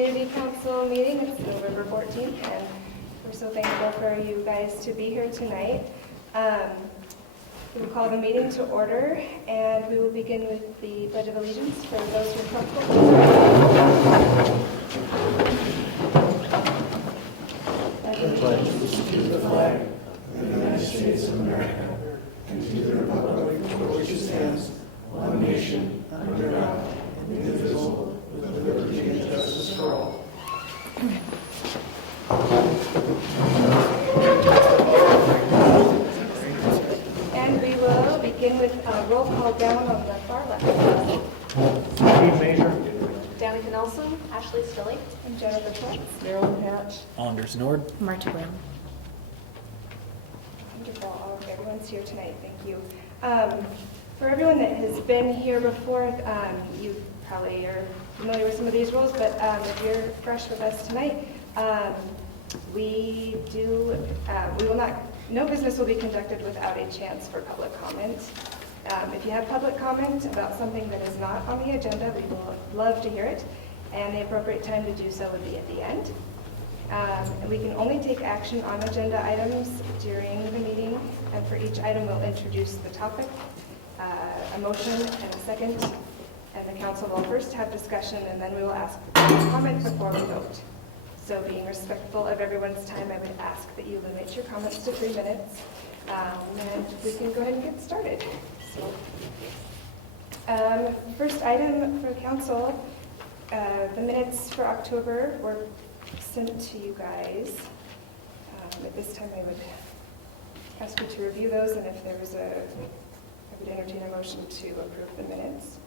Community Council meeting. It's November 14th, and we're so thankful for you guys to be here tonight. We will call the meeting to order, and we will begin with the Pledge of Allegiance for those who are comfortable. To the flag of the United States of America, and to the republic for which it stands, one nation, under God, indivisible, with liberty and justice for all. And we will begin with a roll call down on the far left. Steve Major. Danica Nelson, Ashley Stilley, And Jennifer Schwartz. Marilyn Hatch. Anders Nord. Marta Wynn. Wonderful. Everyone's here tonight. Thank you. For everyone that has been here before, you probably are familiar with some of these rules, but if you're fresh with us tonight, no business will be conducted without a chance for public comment. If you have public comment about something that is not on the agenda, we will love to hear it, and the appropriate time to do so would be at the end. And we can only take action on agenda items during the meeting, and for each item we'll introduce the topic, a motion and a second, and the council will first have discussion, and then we will ask for comment before we vote. So being respectful of everyone's time, I would ask that you limit your comments to 3 minutes, and we can go ahead and get started. So, first item for council, the minutes for October were sent to you guys. At this time, I would ask you to review those, and if there was I would entertain a motion to approve the minutes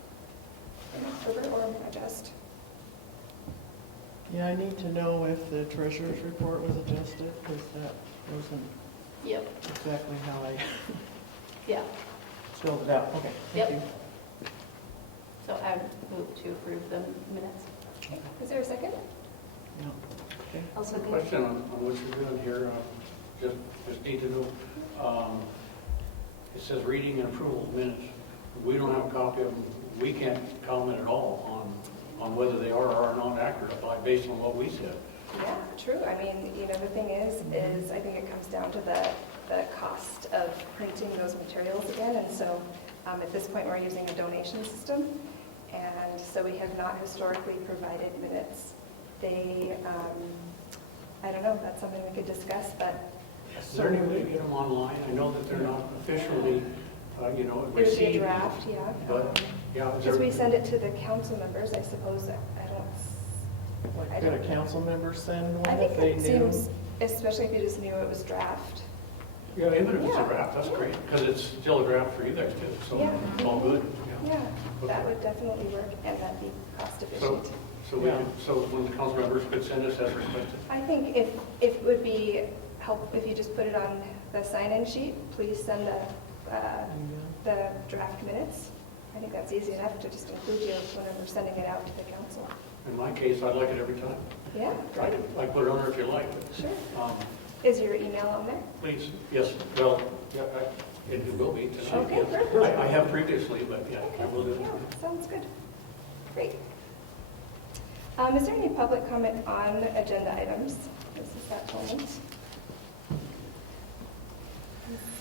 in October or adjust. Yeah, I need to know if the treasurer's report was adjusted, because that wasn't Yep. exactly how I Yeah. spelled it out. Okay, Yep. thank you. So I move to approve the minutes. Okay. Is there a second? No. Okay. Also, Question on what you're doing here, just need to know, it says reading and approval of minutes. We don't have a copy of them. We can't comment at all on whether they are or are not accurate based on what we said. Yeah, true. I mean, the thing is I think it comes down to the cost of printing those materials again. And so at this point, we're using a donation system. And so we have not historically provided minutes. They, I don't know, that's something we could discuss, but. Is there any way to get them online? I know that they're not officially, It would be a received. draft, yeah. But, yeah. Because we send it to the council members, I suppose. I Like, don't- could a council member send one think if they it knew? seems, especially if you just knew it was draft. Yeah, even if it's Yeah. a draft, that's great, because it's still a draft for you guys too, so Yeah. it's all good. Yeah, that would definitely work, and that'd be cost So, efficient. so when the council members could send us as requested. I think if it would be helpful if you just put it on the sign-in sheet, please send the draft minutes. I think that's easy enough to just include you whenever we're sending it out to the council. In my case, I'd like it every time. Yeah, great. I put it on there if you like. Sure. Um, Is your email on there? Please, yes, well, yeah, it will be tonight. Okay, yes. perfect. I have previously, but yeah, I will do it. Yeah, sounds good. Great. Is there any public comment on agenda items? This is that moment.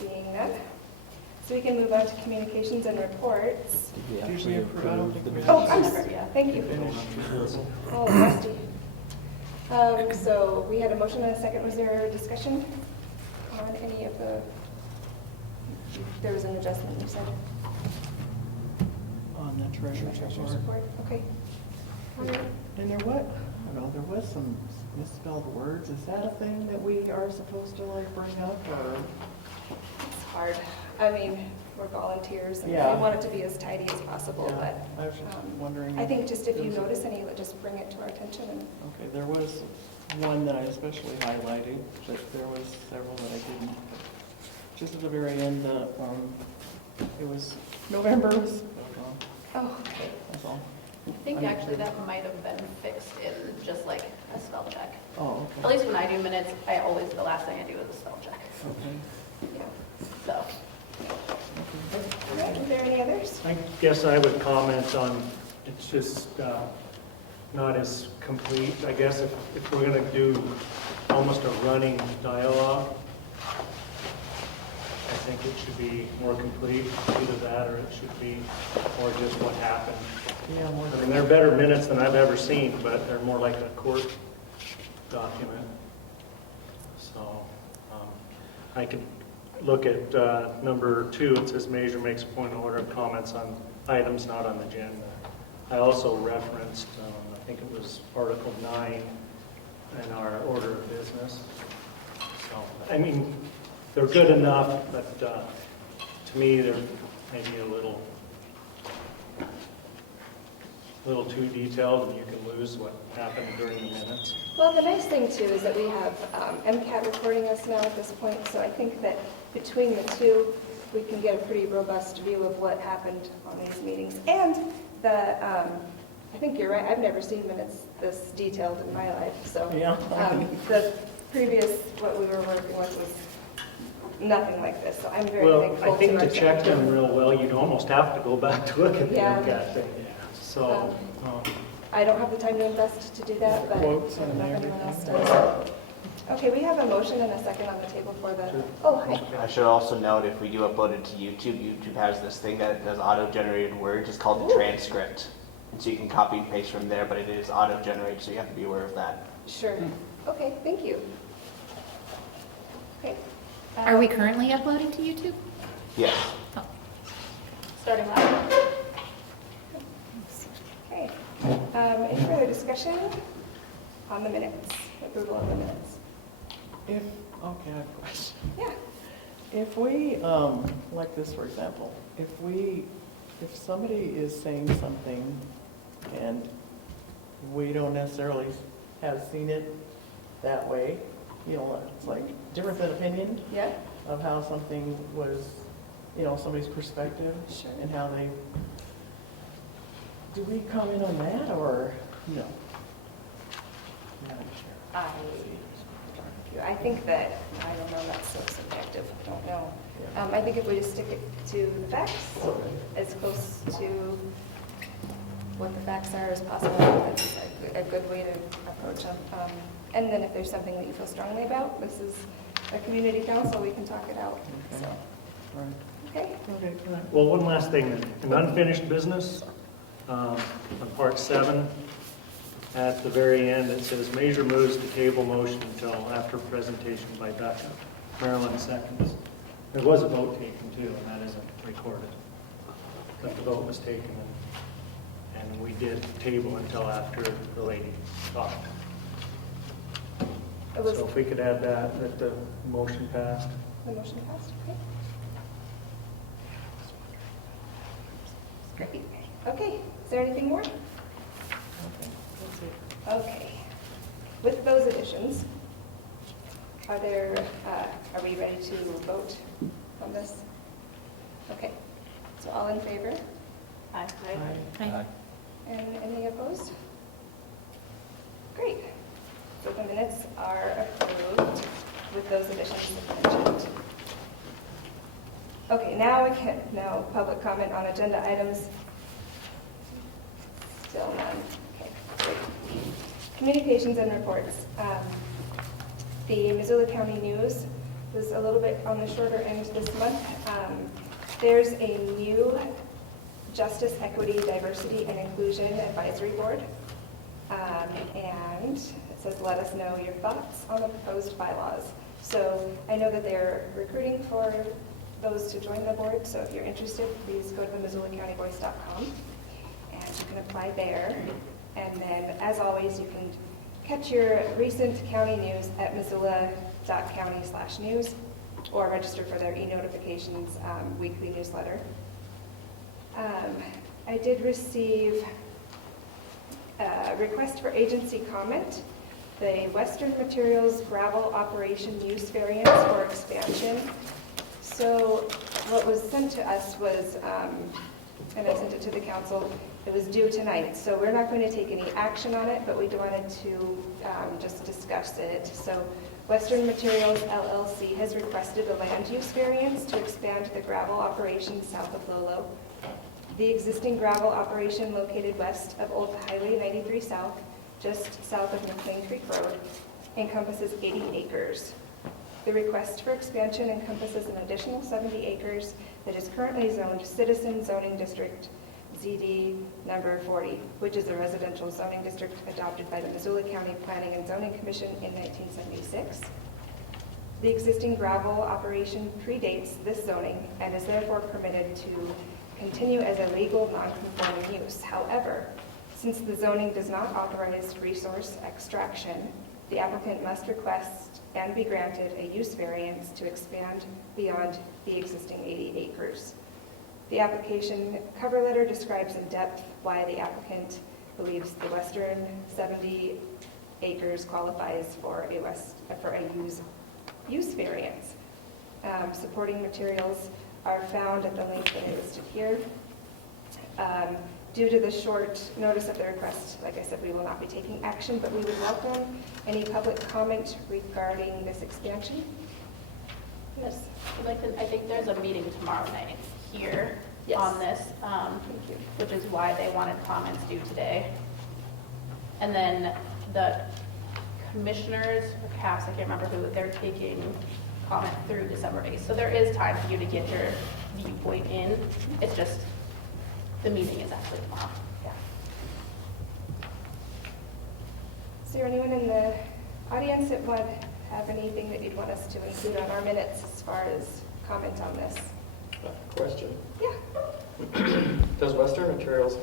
Seeing none. So we can move on to communications and reports. Usually approve, I don't think we. Oh, I'm Never, sorry. yeah. Thank you. Oh, rusty. So we had a motion and a second. Was there a discussion on any of the, there was an adjustment you said? On the treasurer's Treasurer's report. report, okay. All right. And there there was some misspelled words. Is that a thing that we are supposed to like bring up, or? It's hard. I mean, we're volunteers and we Yeah. want it to be as tidy as possible, Yeah, but I was just wondering. I think just if you There's a- notice any, just bring it to our attention. And Okay, there was one that I especially highlighted, but there was several that I didn't. Just at the very end, it was November was, oh, that's all. I think actually that might have been fixed in just like a spell check. Oh, At okay. least when I do minutes, the last thing I do is a spell check. Okay. yeah. So, All right, are there any others? I guess I would comment on, it's just not as complete. I guess if we're going to do almost a running dialogue, I think it should be more complete, either that or it should be more just what happened. Yeah, more I mean, they're better minutes than I've ever seen, but they're more like a court document. So I could look at number 2. It says Major makes a point of order of comments on items not on the agenda. I also referenced, I think it was Article 9 in our order of business. So, I mean, they're good enough, but to me, they're maybe a little too detailed, and you can lose what happened during the minutes. Well, the nice thing too is that we have MCAT recording us now at this point, so I think that between the two, we can get a pretty robust view of what happened on these meetings. And I think you're right, I've never seen minutes this detailed in my life, so. Yeah. The previous, what we were working with was nothing like this, so I'm very Well, thankful I think our to check them real well, you'd almost have to go back to look at the Yeah. MCAT thing. So, I don't have the time to invest to do that, but I don't Quotes know and if anyone else everything. does. Okay, we have a motion and a second on the table for the, oh, hi. I should also note, if we do upload it to YouTube, YouTube has this thing that does auto-generated words. It's called the Ooh. transcript. And so you can copy and paste from there, but it is auto-generated, so you have to be aware of that. Sure. Okay, thank you. Okay. Are we currently uploading to YouTube? Yes. Starting live. Okay. Any further discussion on the minutes, approval of the minutes? Okay, I have a question. Yeah. If we, like this, for example, if somebody is saying something and we don't necessarily have seen it that way, you know, it's like difference in opinion Yeah? of how something was, you know, somebody's perspective Sure. and how they, do we comment on that or no? Madam Chair. I think that, I don't know, that's so subjective, I don't know. Yeah. I think if we just stick it to the facts, Okay. as close to what the facts are as possible, that's a good way to approach them. And then if there's something that you feel strongly about, this is a community council, we can talk it out, Okay. so, All right. okay? Okay, good. well, one last thing, an unfinished business, on part 7, at the very end, it says, Major moves to table motion until after presentation by Becca. Marilyn seconds. There was a vote taken too, and that isn't recorded. But the vote was taken, and we did table until after the lady talked. It was, So if we could add that the motion passed. the motion passed, okay? Great, okay, is there anything more? Okay, that's it. Okay. With those additions, are we ready to vote on this? Okay. So all in favor? Aye. Aye. And any opposed? Great. So the minutes are approved with those additions mentioned. Okay, now public comment on agenda items. Still none. Okay, great. Communications and reports. The Missoula County News was a little bit on the shorter end this month. There's a new Justice, Equity, Diversity, and Inclusion Advisory Board. And it says, let us know your thoughts on the proposed bylaws. So I know that they're recruiting for those to join the board, so if you're interested, please go to the MissoulaCountyVoice.com and you can apply there. And then, as always, you can catch your recent county news at missoula.county/news or register for their e-notifications weekly newsletter. I did receive a request for agency comment. The Western Materials gravel operation use variance for expansion. So what was sent to us was, and I sent it to the council, it was due tonight. So we're not going to take any action on it, but we wanted to just discuss it. So Western Materials LLC has requested a land use variance to expand the gravel operation south of Lolo. The existing gravel operation located west of Old Highway 93 South just south of McLean Creek Road, encompasses 80 acres. The request for expansion encompasses an additional 70 acres that is currently zoned Citizen Zoning District ZD number 40, which is a residential zoning district adopted by the Missoula County Planning and Zoning Commission in 1976. The existing gravel operation predates this zoning and is therefore permitted to continue as a legal non-conforming use. However, since the zoning does not authorize resource extraction, the applicant must request and be granted a use variance to expand beyond the existing 80 acres. The application cover letter describes in depth why the applicant believes the western 70 acres qualifies for a use variance. Supporting materials are found at the link that I listed here. Due to the short notice of the request, like I said, we will not be taking action, but we would welcome any public comment regarding this expansion. Yes. I think there's a meeting tomorrow night here Yes. on this, Thank you. which is why they wanted comments due today. And then the commissioners, or CAPS, I can't remember who, they're taking comment through December 8th. So there is time for you to get your viewpoint in. It's just, the meeting is actually tomorrow. Yeah. Is there anyone in the audience that would have anything that you'd want us to include on our minutes as far as comment on this? Question. Yeah. Does Western Materials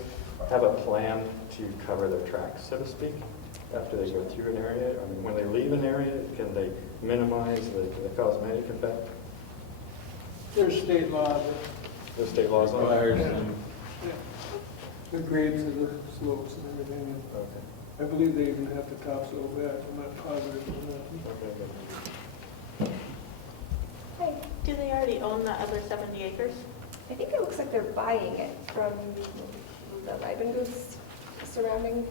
have a plan to cover their tracks, so to speak, after they go through an area? I mean, when they leave an area, can they minimize the cosmetic effect? There's state law The state laws on that that? the grades of the slopes and everything. And Okay. I believe they even have to topsoil back. I'm not positive on that. Okay, good. Hi. Do they already own the other 70 acres? I think it looks like they're buying it from the Leibenguths surrounding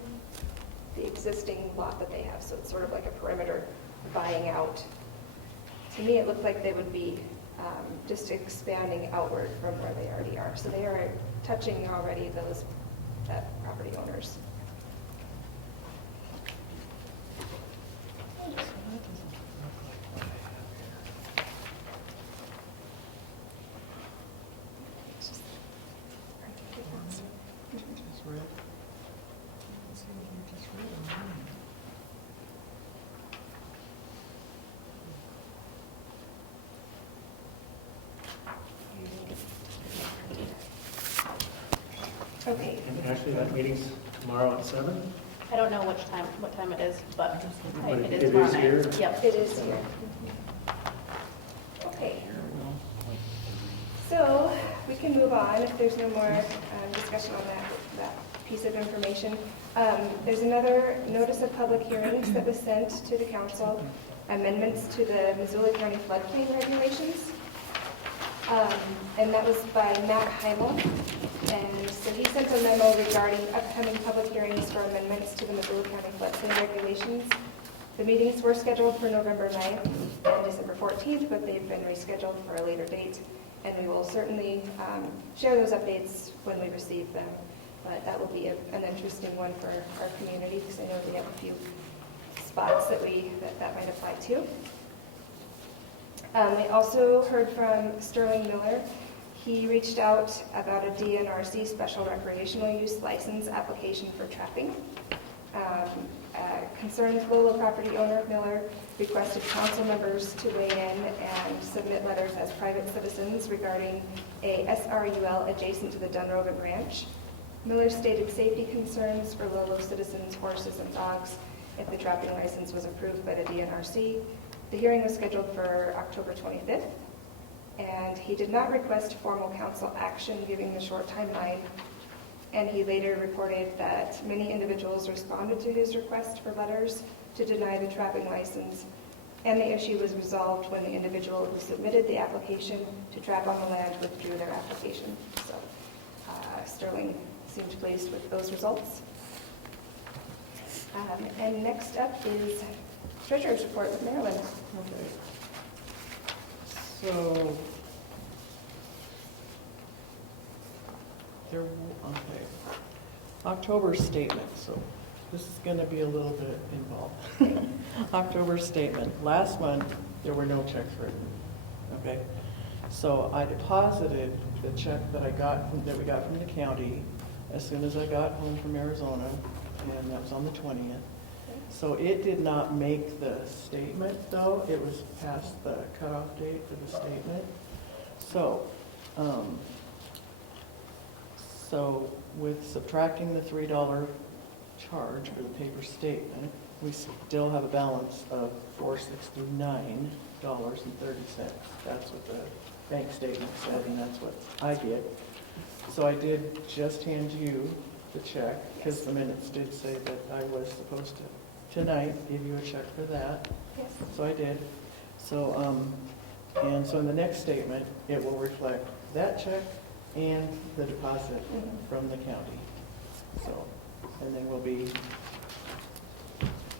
the existing lot that they have. So it's sort of like a perimeter buying out. To me, it looked like they would be just expanding outward from where they already are. So they are touching already that property owners. Just read. Let's see what you just read online. Okay. And actually, that meeting's tomorrow at 7? I don't know what time it is, but But it it is tomorrow is night. here? Yep. It is here. Okay, so we can move on if there's no more discussion on that piece of information. There's another notice of public hearings that was sent to the council, amendments to the Missoula County floodplain regulations. And that was by Matt Heimel. And so he sent a memo regarding upcoming public hearings for amendments to the Missoula County floodplain regulations. The meetings were scheduled for November 9th and December 14th, but they've been rescheduled for a later date. And we will certainly share those updates when we receive them. But that will be an interesting one for our community because I know we have a few spots that might apply to. We also heard from Sterling Miller. He reached out about a DNRC special recreational use license application for trapping. Concerned Lolo property owner Miller requested council members to weigh in and submit letters as private citizens regarding a SRUL adjacent to the Dunrogan Ranch. Miller stated safety concerns for Lolo citizens, horses, and dogs if the trapping license was approved by the DNRC. The hearing was scheduled for October 25th, and he did not request formal council action given the short timeline. And he later reported that many individuals responded to his request for letters to deny the trapping license, and the issue was resolved when the individual who submitted the application to trap on the land withdrew their application. So Sterling seemed pleased with those results. And next up is Treasurer's Report with Marilyn. Okay. So, okay. October statement. So this is gonna be a little bit involved. October statement. Last month, there were no checks written, okay? So I deposited the check that we got from the county as soon as I got home from Arizona, and that was on the 20th. So it did not make the statement, though. It was past the cutoff date for the statement. So with subtracting the $3 charge for the paper statement, we still have a balance of $469.30. That's what the bank statement said, and that's what I get. So I did just hand you the check, because the minutes did say that I was supposed to tonight give you a check for that. Yes. So I did. So, and so in the next statement, it will reflect that check and the deposit from the county. So, and then we'll be,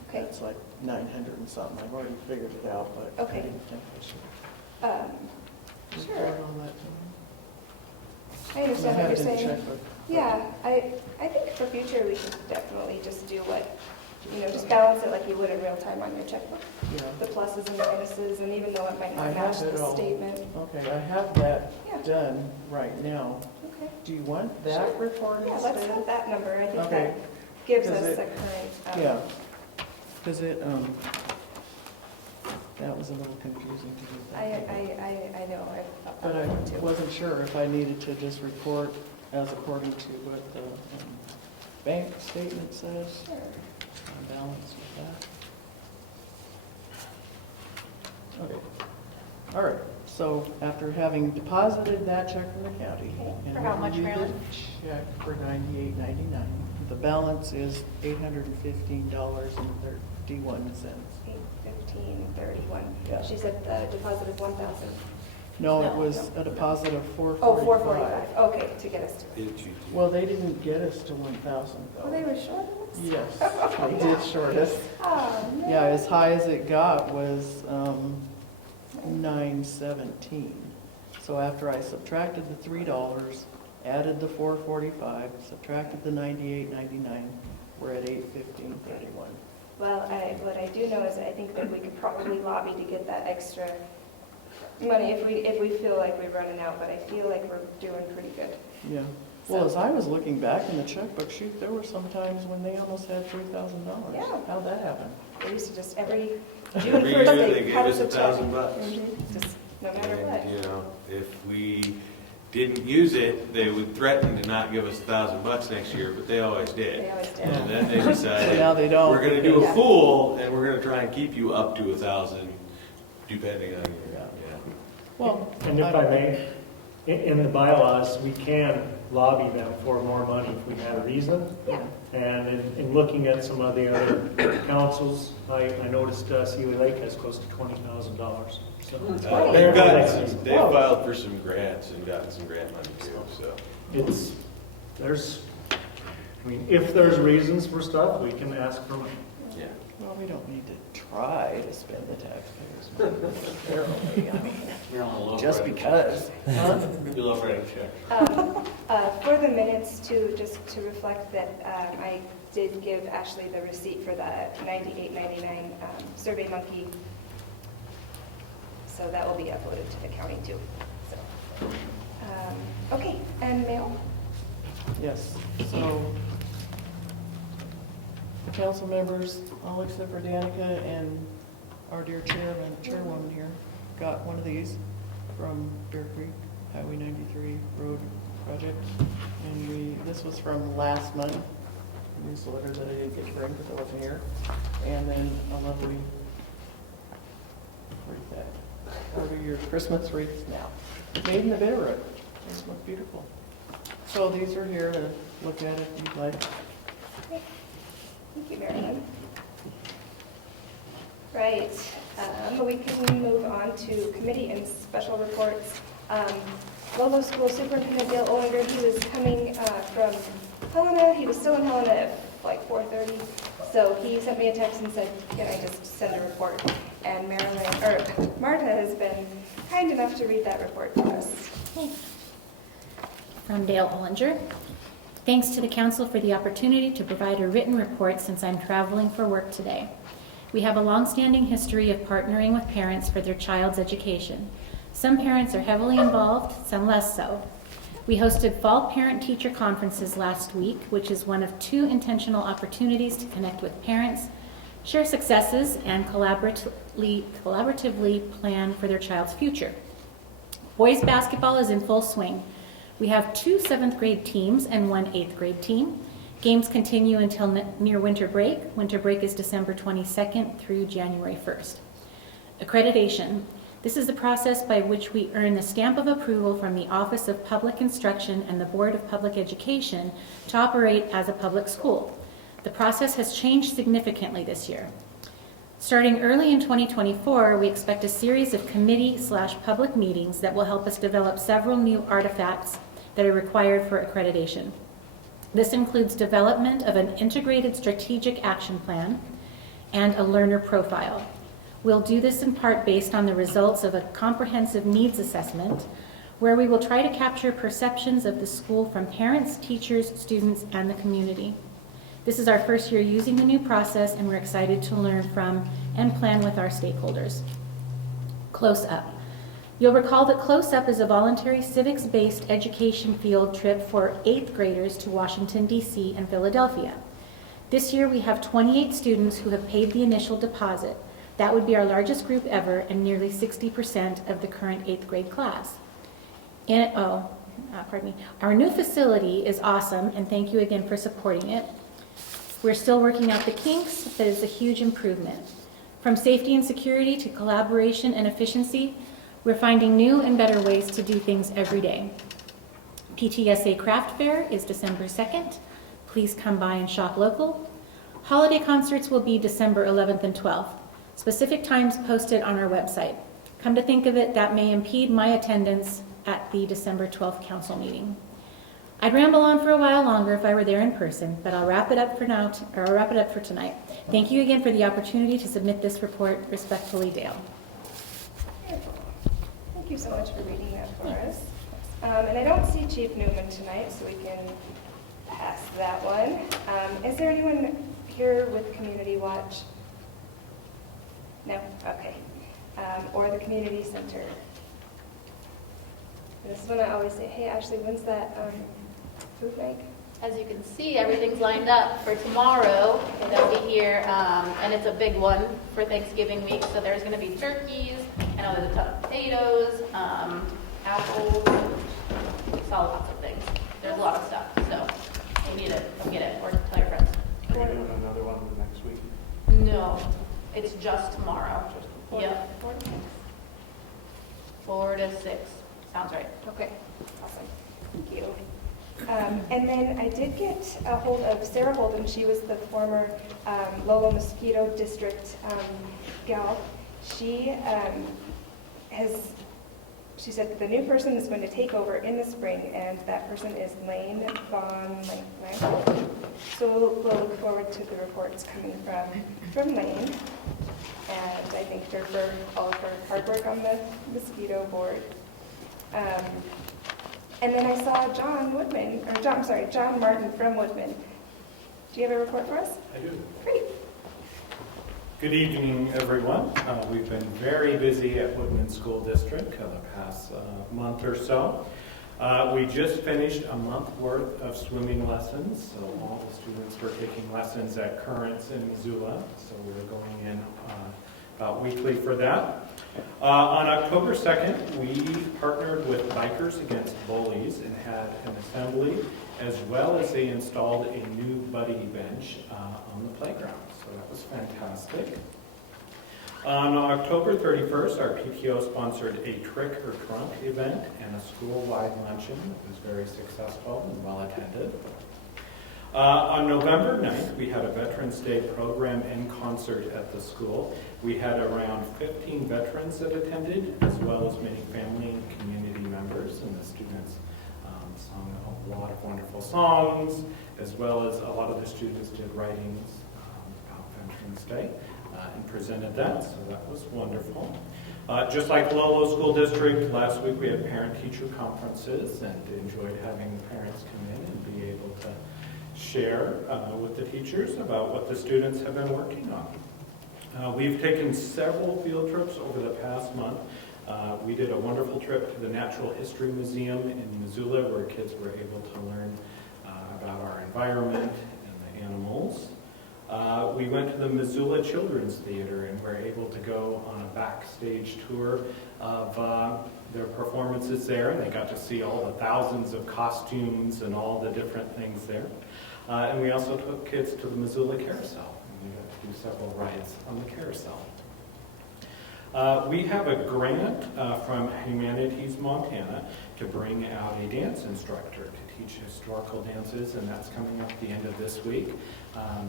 Okay. it's like 900 and something. I've already figured it out, but Okay. I didn't think I should. Sure. report on that I to understand them. I what have you're it in the saying. checkbook. Yeah, I think for future, we should definitely just do what, just balance it like you would in real time on your checkbook. Yeah. The pluses and minuses, and even though it might I not have match it the all. statement. Okay, I have that Yeah. done right now. Okay. Do you want that Sure. report Yeah, instead? let's have that number. I think Okay. that gives Does us it- a current. Yeah, because it, that was a little confusing to do that. I know, I thought But that I one too. wasn't sure if I needed to just report as according to what the bank statement says. Sure. On balance with that. Okay. All right, so after having deposited that check from the county. Okay. and For how much, reviewed the Marilyn? Check for $98.99. The balance is $815.31. 815.31. Yeah. She said the deposit is 1,000. No, it No. was a deposit of Oh, $445. 445. Okay, to get us to. Well, they didn't get us to 1,000 Oh, though. they were short of us? Yes, they did short us. Oh, no. Yeah, as high as it got was 917. So after I subtracted the $3, added the 445, subtracted the 98.99, we're at 815.31. Well, what I do know is I think that we could probably lobby to get that extra money if we feel like we're running out, but I feel like we're doing pretty good. Yeah. Well, as I was looking back in the checkbook, shoot, there were some times when they almost had $3,000. Yeah. How'd that happen? They used to just every June Every 1st, year they they cut gave us us a check. $1,000. Just no matter what. And, if we didn't use it, they would threaten to not give us $1,000 next year, but they always did. They always did. And then they decided, Now they don't. we're gonna do Yeah. a full, and we're gonna try and keep you up to 1,000, depending on your, Yeah. yeah. Well, And if I may, in the bylaws, we can lobby them for more money if we had a reason. Yeah. And in looking at some of the other councils, I noticed Sealy Lake has close to $20,000. So They've Whoa. filed for some grants and gotten some grant money too, so. if there's reasons for stuff, we can ask for money. Yeah. well, we don't need to try to spend the taxpayers' money necessarily. I mean, You're on a low just rate. because. Huh? You low rate check. For the minutes too, just to reflect that I did give Ashley the receipt for the $98.99 Survey Monkey. So that will be uploaded to the county too. So, okay, and mail? Yes, so the council members, all except for Danica and our dear chairwoman here, got one of these from Bear Creek Highway 93 Road Project. And this was from last month, a newsletter that I didn't get to bring because I wasn't here. And then a lovely wreath that. Order your Christmas wreaths now. Made in the Bitterroot. These look beautiful. So these are here to look at if you'd like. Thank you, Marilyn. Right, we can move on to committee and special reports. Lolo School Superintendent Dale Olinger, he was coming from Helena. He was still in Helena at like 4:30. So he sent me a text and said, can I just send a report? And Marta has been kind enough to read that report for us. From Dale Ollinger. Thanks to the council for the opportunity to provide a written report since I'm traveling for work today. We have a long-standing history of partnering with parents for their child's education. Some parents are heavily involved, some less so. We hosted fall parent-teacher conferences last week, which is one of 2 intentional opportunities to connect with parents, share successes, and collaboratively plan for their child's future. Boys basketball is in full swing. We have 2 7th grade teams and 1 8th grade team. Games continue until near winter break. Winter break is December 22nd through January 1st. Accreditation. This is the process by which we earn the stamp of approval from the Office of Public Instruction and the Board of Public Education to operate as a public school. The process has changed significantly this year. Starting early in 2024, we expect a series of committee/public meetings that will help us develop several new artifacts that are required for accreditation. This includes development of an integrated strategic action plan and a learner profile. We'll do this in part based on the results of a comprehensive needs assessment, where we will try to capture perceptions of the school from parents, teachers, students, and the community. This is our first year using the new process, and we're excited to learn from and plan with our stakeholders. Close Up. You'll recall that Close Up is a voluntary civics-based education field trip for 8th graders to Washington, D.C. and Philadelphia. This year we have 28 students who have paid the initial deposit. That would be our largest group ever and nearly 60% of the current 8th grade class. Our new facility is awesome, and thank you again for supporting it. We're still working out the kinks, but it's a huge improvement. From safety and security to collaboration and efficiency, we're finding new and better ways to do things every day. PTSA Craft Fair is December 2nd. Please come by and shop local. Holiday concerts will be December 11th and 12th. Specific times posted on our website. Come to think of it, that may impede my attendance at the December 12th council meeting. I'd ramble on for a while longer if I were there in person, but I'll wrap it up for tonight. Thank you again for the opportunity to submit this report. Respectfully, Dale. Thank you so much for reading that for us. And I don't see Chief Newman tonight, so we can pass that one. Is there anyone here with Community Watch? No? Okay. Or the Community Center? This is when I always say, hey, Ashley, when's that food night? As you can see, everything's lined up for tomorrow. They'll be here, and it's a big one for Thanksgiving week. So there's going to be turkeys. I know there's a ton of potatoes, apples. We saw lots of things. There's a lot of stuff. So you need to come get it or tell your friends. Are you doing another one next week? No, it's just tomorrow. Yep. 4 to 6. Sounds right. Okay, awesome. Thank you. And then I did get a hold of Sarah Holden. She was the former Lolo Mosquito District gal. She said that the new person is going to take over in the spring, and that person is Lane Von Lang. So we'll look forward to the reports coming from Lane. And I thanked her for all of her hard work on the mosquito board. And then I saw John Martin from Woodman. Do you have a report for us? I do. Great. Good evening, everyone. We've been very busy at Woodman School District the past month or so. We just finished a month worth of swimming lessons, so all the students were taking lessons at Currents in Missoula, so we're going in about weekly for that. On October 2nd, we partnered with Bikers Against Bullies and had an assembly, as well as they installed a new buddy bench on the playground. So that was fantastic. On October 31st, our PTO sponsored a trick or trunk event and a school-wide luncheon. It was very successful and well attended. On November 9th, we had a Veterans Day program in concert at the school. We had around 15 veterans that attended, as well as many family and community members, and the students sung a lot of wonderful songs, as well as a lot of the students did writings about Veterans Day. and presented that, so that was wonderful. Just like Lolo School District, last week we had parent-teacher conferences and enjoyed having the parents come in and be able to share with the teachers about what the students have been working on. We've taken several field trips over the past month. We did a wonderful trip to the Natural History Museum in Missoula where kids were able to learn about our environment and the animals. We went to the Missoula Children's Theater and were able to go on a backstage tour of their performances there, and they got to see all the thousands of costumes and all the different things there. And we also took kids to the Missoula Carousel, and we got to do several rides on the carousel. We have a grant from Humanities Montana to bring out a dance instructor to teach historical dances, and that's coming up at the end of this week.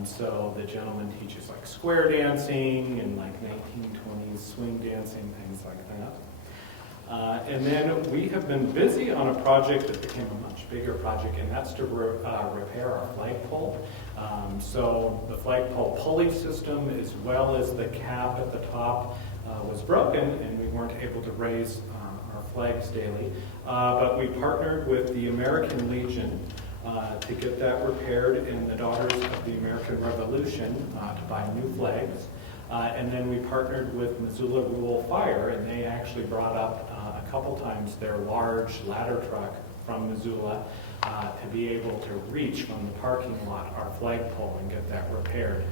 So the gentleman teaches like square dancing and like 1920s swing dancing, things like that. And then we have been busy on a project that became a much bigger project, and that's to repair our flagpole. So the flagpole pulley system, as well as the cap at the top, was broken, and we weren't able to raise our flags daily. But we partnered with the American Legion to get that repaired, and the Daughters of the American Revolution to buy new flags. And then we partnered with Missoula Rural Fire, and they actually brought up a couple times their large ladder truck from Missoula to be able to reach from the parking lot our flagpole and get that repaired.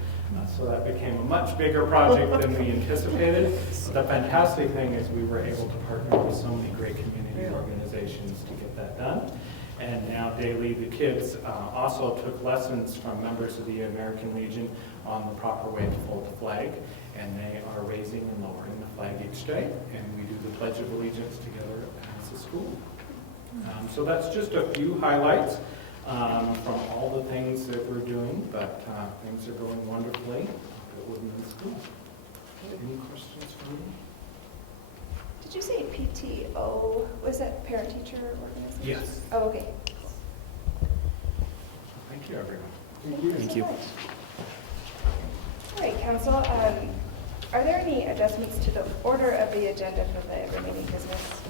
So that became a much bigger project than we anticipated. The fantastic thing is we were able to partner with so many great community organizations to get that done. And now daily the kids also took lessons from members of the American Legion on the proper way to fold the flag. And they are raising and lowering the flag each day. And we do the Pledge of Allegiance together as a school. So that's just a few highlights from all the things that we're doing, but things are going wonderfully at Woodman School. Any questions for me? Did you say PTO? Was that parent-teacher organization? Yes. Oh, okay. Thank you, everyone. Thank you. All right, Council. Are there any adjustments to the order of the agenda for the remaining business?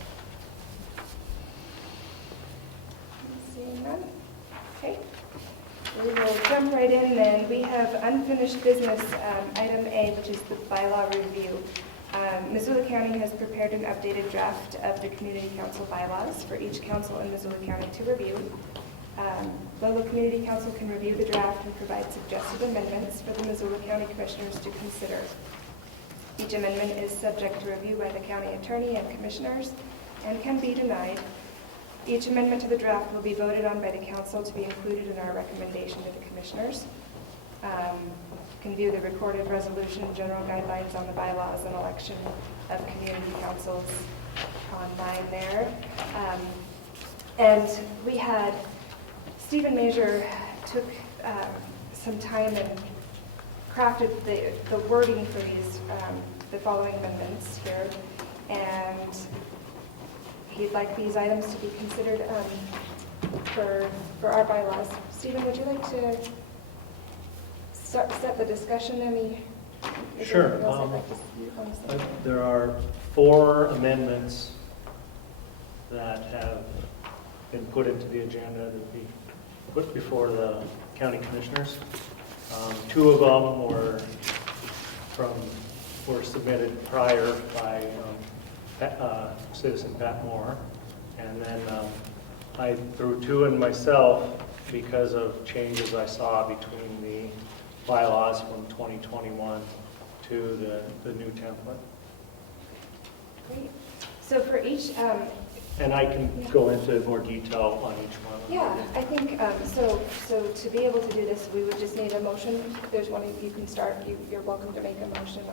Seeing none? Okay. We will jump right in then. We have unfinished business, item A, which is the bylaw review. Missoula County has prepared an updated draft of the Community Council bylaws for each council in Missoula County to review. Lolo Community Council can review the draft and provide suggested amendments for the Missoula County Commissioners to consider. Each amendment is subject to review by the county attorney and commissioners and can be denied. Each amendment to the draft will be voted on by the council to be included in our recommendation to the commissioners. You can view the recorded resolution and general guidelines on the bylaws and election of community councils online there. And we had, Stephen Major took some time and crafted the wording for these, the following amendments here. And he'd like these items to be considered for our bylaws. Stephen, would you like to set the discussion? Sure. There are 4 amendments that have been put into the agenda to be put before the county commissioners. 2 of them were submitted prior by citizen Pat Moore, and then I threw 2 in myself because of changes I saw between the bylaws from 2021 to the new template. Great. So for each, and I can go into more detail on each one. yeah, I think so to be able to do this, we would just need a motion. There's one you can start. You're welcome to make a motion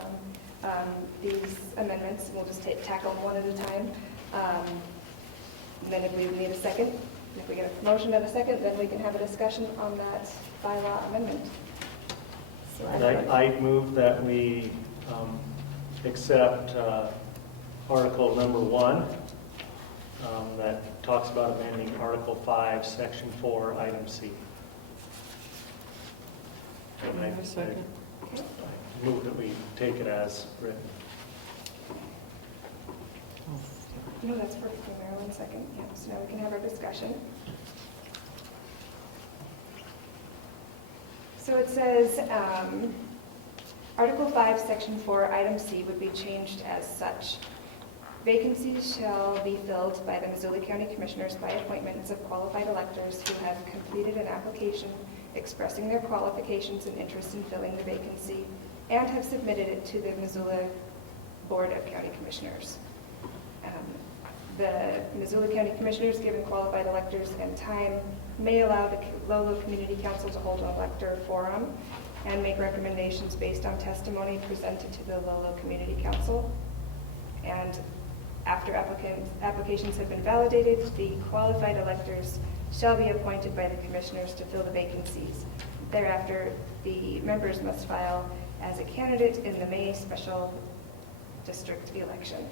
on these amendments. We'll just tackle them one at a time. And then if we need a second, if we get a motion and a second, then we can have a discussion on that bylaw amendment. So And I move that we accept Article number 1 that talks about amending Article 5, Section 4, Item C. Can I have a second? Okay. move that we take it as written. No, that's perfectly, Marilyn, second. Yeah, so now we can have our discussion. So it says, Article 5, Section 4, Item C would be changed as such. Vacancies shall be filled by the Missoula County Commissioners by appointments of qualified electors who have completed an application expressing their qualifications and interest in filling the vacancy and have submitted it to the Missoula Board of County Commissioners. The Missoula County Commissioners, given qualified electors and time, may allow the Lolo Community Council to hold an elector forum and make recommendations based on testimony presented to the Lolo Community Council. And after applications have been validated, the qualified electors shall be appointed by the commissioners to fill the vacancies. Thereafter, the members must file as a candidate in the May special district election.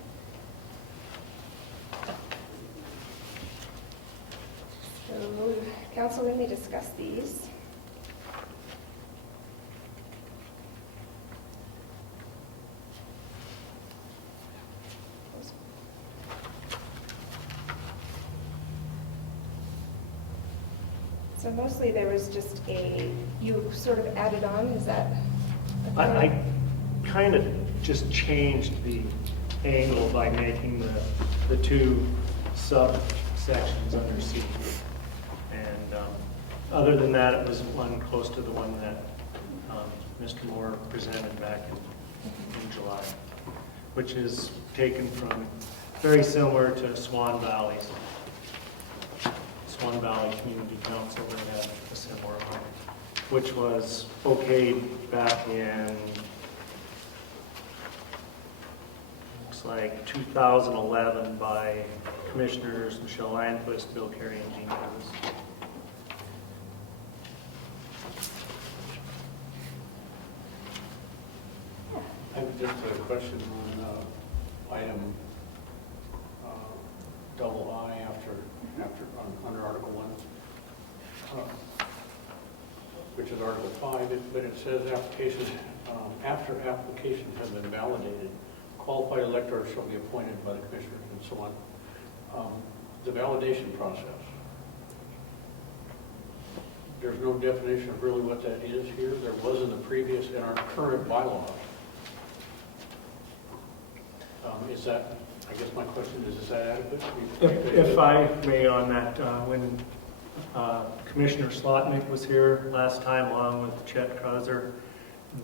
So, council, let me discuss these. So mostly there was just you sort of added on, is that? I kind of just changed the angle by making the two subsections under C. And other than that, it was one close to the one that Mr. Moore presented back in July, which is taken from, very similar to Swan Valley's. Swan Valley Community Council, they had a similar one, which was okayed back in, looks like 2011 by Commissioners Michelle Landquist, Bill Carey, and Gene Davis. I have just a question on item double I under Article 1, which is Article 5, but it says applications, after applications have been validated, qualified electors shall be appointed by the commissioners and so on. The validation process, there's no definition of really what that is here. There was in the previous, in our current bylaws. Is that, I guess my question is that adequate? If I may on that, when Commissioner Slotnick was here last time along with Chet Krauser,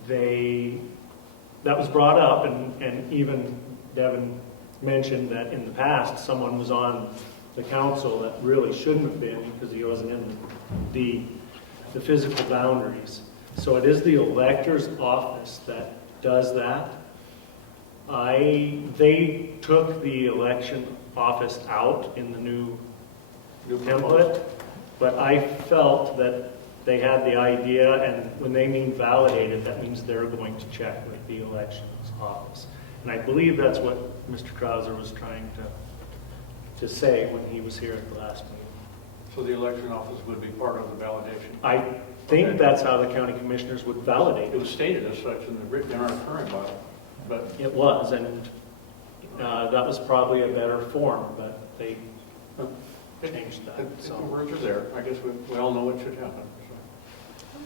that was brought up, and even Devin mentioned that in the past someone was on the council that really shouldn't have been because he wasn't in the physical boundaries. So it is the elector's office that does that. They took the election office out in the new template, but I felt that they had the idea, and when they mean validated, that means they're going to check with the elections office. And I believe that's what Mr. Krauser was trying to say when he was here at the last meeting. So the election office would be part of the validation? I think that's how the county commissioners would validate It was it. stated as such in our current bylaw, but It was, and that was probably a better form, but they changed that. the So. words are there. I guess we all know what should happen. So.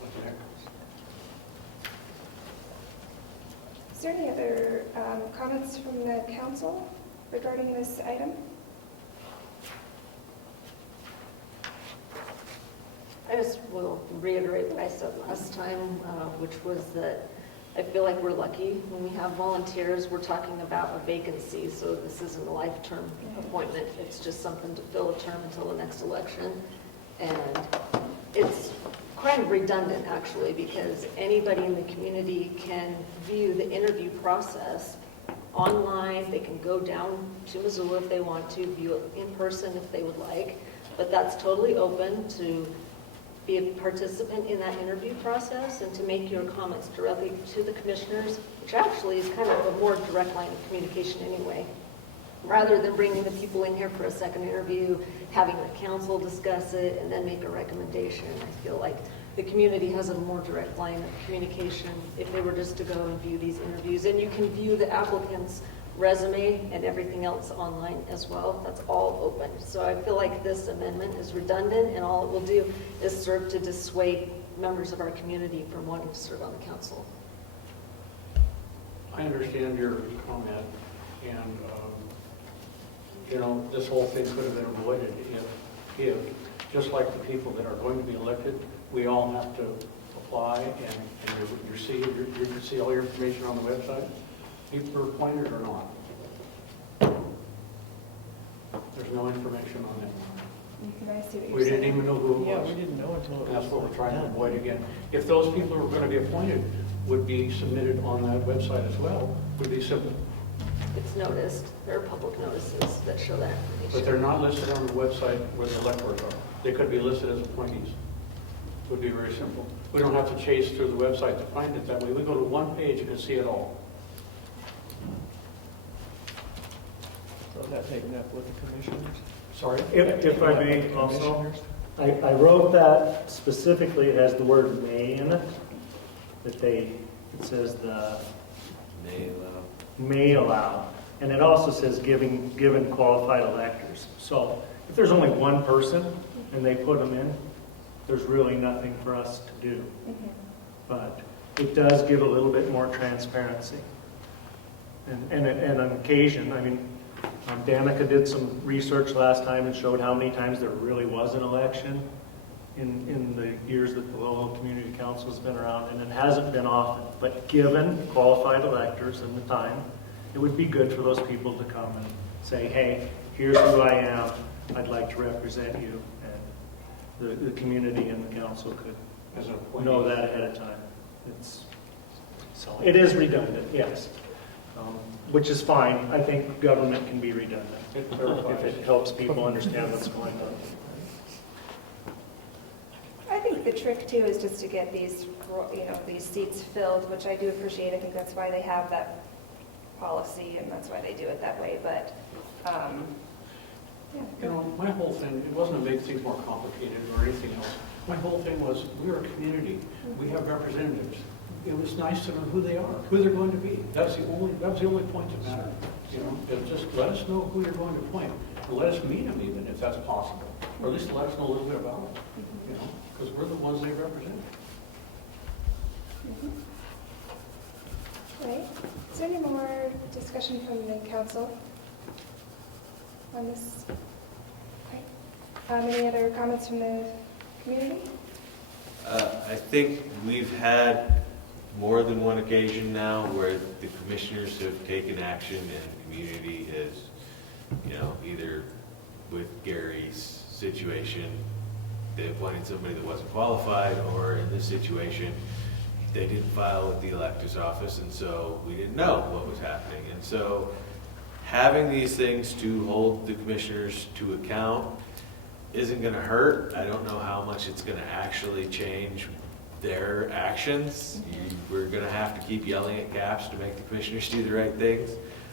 What the heck? Is there any other comments from the council regarding this item? I just will reiterate what I said last time, which was that I feel like we're lucky when we have volunteers. We're talking about a vacancy, so this isn't a life-term appointment. It's just something to fill a term until the next election. And it's kind of redundant, actually, because anybody in the community can view the interview process online. They can go down to Missoula if they want to, view it in person if they would like. But that's totally open to be a participant in that interview process and to make your comments directly to the commissioners, which actually is kind of a more direct line of communication anyway. Rather than bringing the people in here for a second interview, having the council discuss it, and then make a recommendation. I feel like the community has a more direct line of communication if they were just to go and view these interviews. And you can view the applicant's resume and everything else online as well. That's all open. So I feel like this amendment is redundant, and all it will do is serve to dissuade members of our community from wanting to serve on the council. I understand your comment, and, you know, this whole thing could have been avoided if, just like the people that are going to be elected, we all have to apply, and you can see all your information on the website. People are appointed or not. There's no information on that. I see what you're We didn't saying. even know who it Yeah, was. we didn't know until it was. That's what we're like trying to done. avoid again. If those people who are going to be appointed would be submitted on that website as well, would be simple. It's noticed, there are public notices that show that information. But they're not listed on the website where the electors are. They could be listed as appointees. Would be very simple. We don't have to chase through the website to find it that way. We go to one page and see it all. So is that taken up with the commissioners? Sorry? If I may also, I wrote that specifically, it has the word may in it, that it says the may allow. And it also says given qualified electors. So if there's only one person and they put them in, there's really nothing for us to do. But it does give a little bit more transparency. And on occasion, I mean, Danica did some research last time and showed how many times there really was an election in the years that the Lolo Community Council has been around, and it hasn't been often. But given qualified electors and the time, it would be good for those people to come and say, hey, here's who I am, I'd like to represent you, and the community and the council could know that ahead of time. So it is redundant, yes. Which is fine. I think government can be redundant if it helps people understand what's going on. I think the trick too is just to get these seats filled, which I do appreciate. I think that's why they have that policy and that's why they do it that way. But yeah. You know, my whole thing, it wasn't to make things more complicated or anything else. My whole thing was, we're a community. We have representatives. It was nice to know who they are, who they're going to be. That was the only point that mattered. You know, just let us know who you're going to appoint. Let us meet them even, if that's possible. Or at least let us know a little bit about them, you know, because we're the ones they represent. Right. Is there any more discussion from the council on this? Okay. Any other comments from the community? I think we've had more than one occasion now where the commissioners have taken action and the community is, either with Gary's situation, they appointed somebody that wasn't qualified, or in this situation, they didn't file with the elector's office, and so we didn't know what was happening. And so having these things to hold the commissioners to account isn't going to hurt. I don't know how much it's going to actually change their actions. We're going to have to keep yelling at caps to make the commissioners do the right things.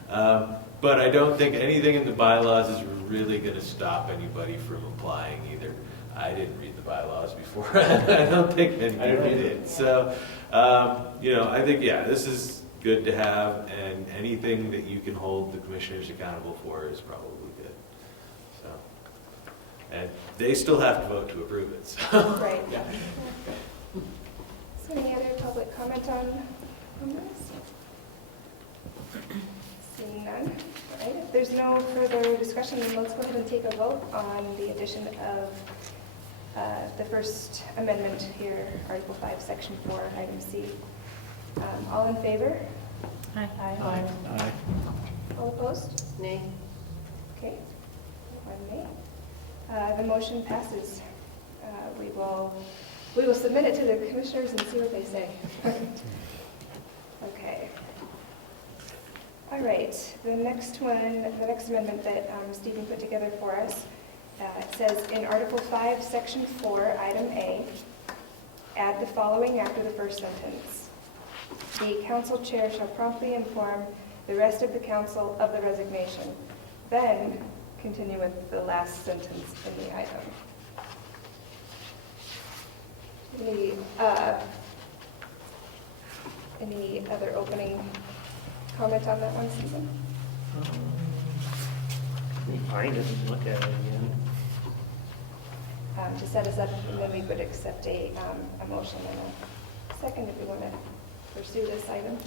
But I don't think anything in the bylaws is really going to stop anybody from applying either. I didn't read the bylaws before. I don't think anybody did. So, I think, this is good to have, and anything that you can hold the commissioners accountable for is probably good. So, and they still have to vote to approve it. So. Right. Yeah. Is there any other public comment on this? Seeing none. All right. If there's no further discussion, then let's go ahead and take a vote on the addition of the first amendment here, Article 5, Section 4, Item C. All in favor? Aye. Aye. All opposed? Nay. Okay. One nay. The motion passes. We will submit it to the commissioners and see what they say. Okay. All right. The next amendment that Stephen put together for us, it says in Article 5, Section 4, Item A, add the following after the first sentence. The council chair shall promptly inform the rest of the council of the resignation. Then continue with the last sentence in the item. Any other opening comment on that one, Susan? I didn't look at it again. To set us up, and then we would accept a motion and a second if we want to pursue this item.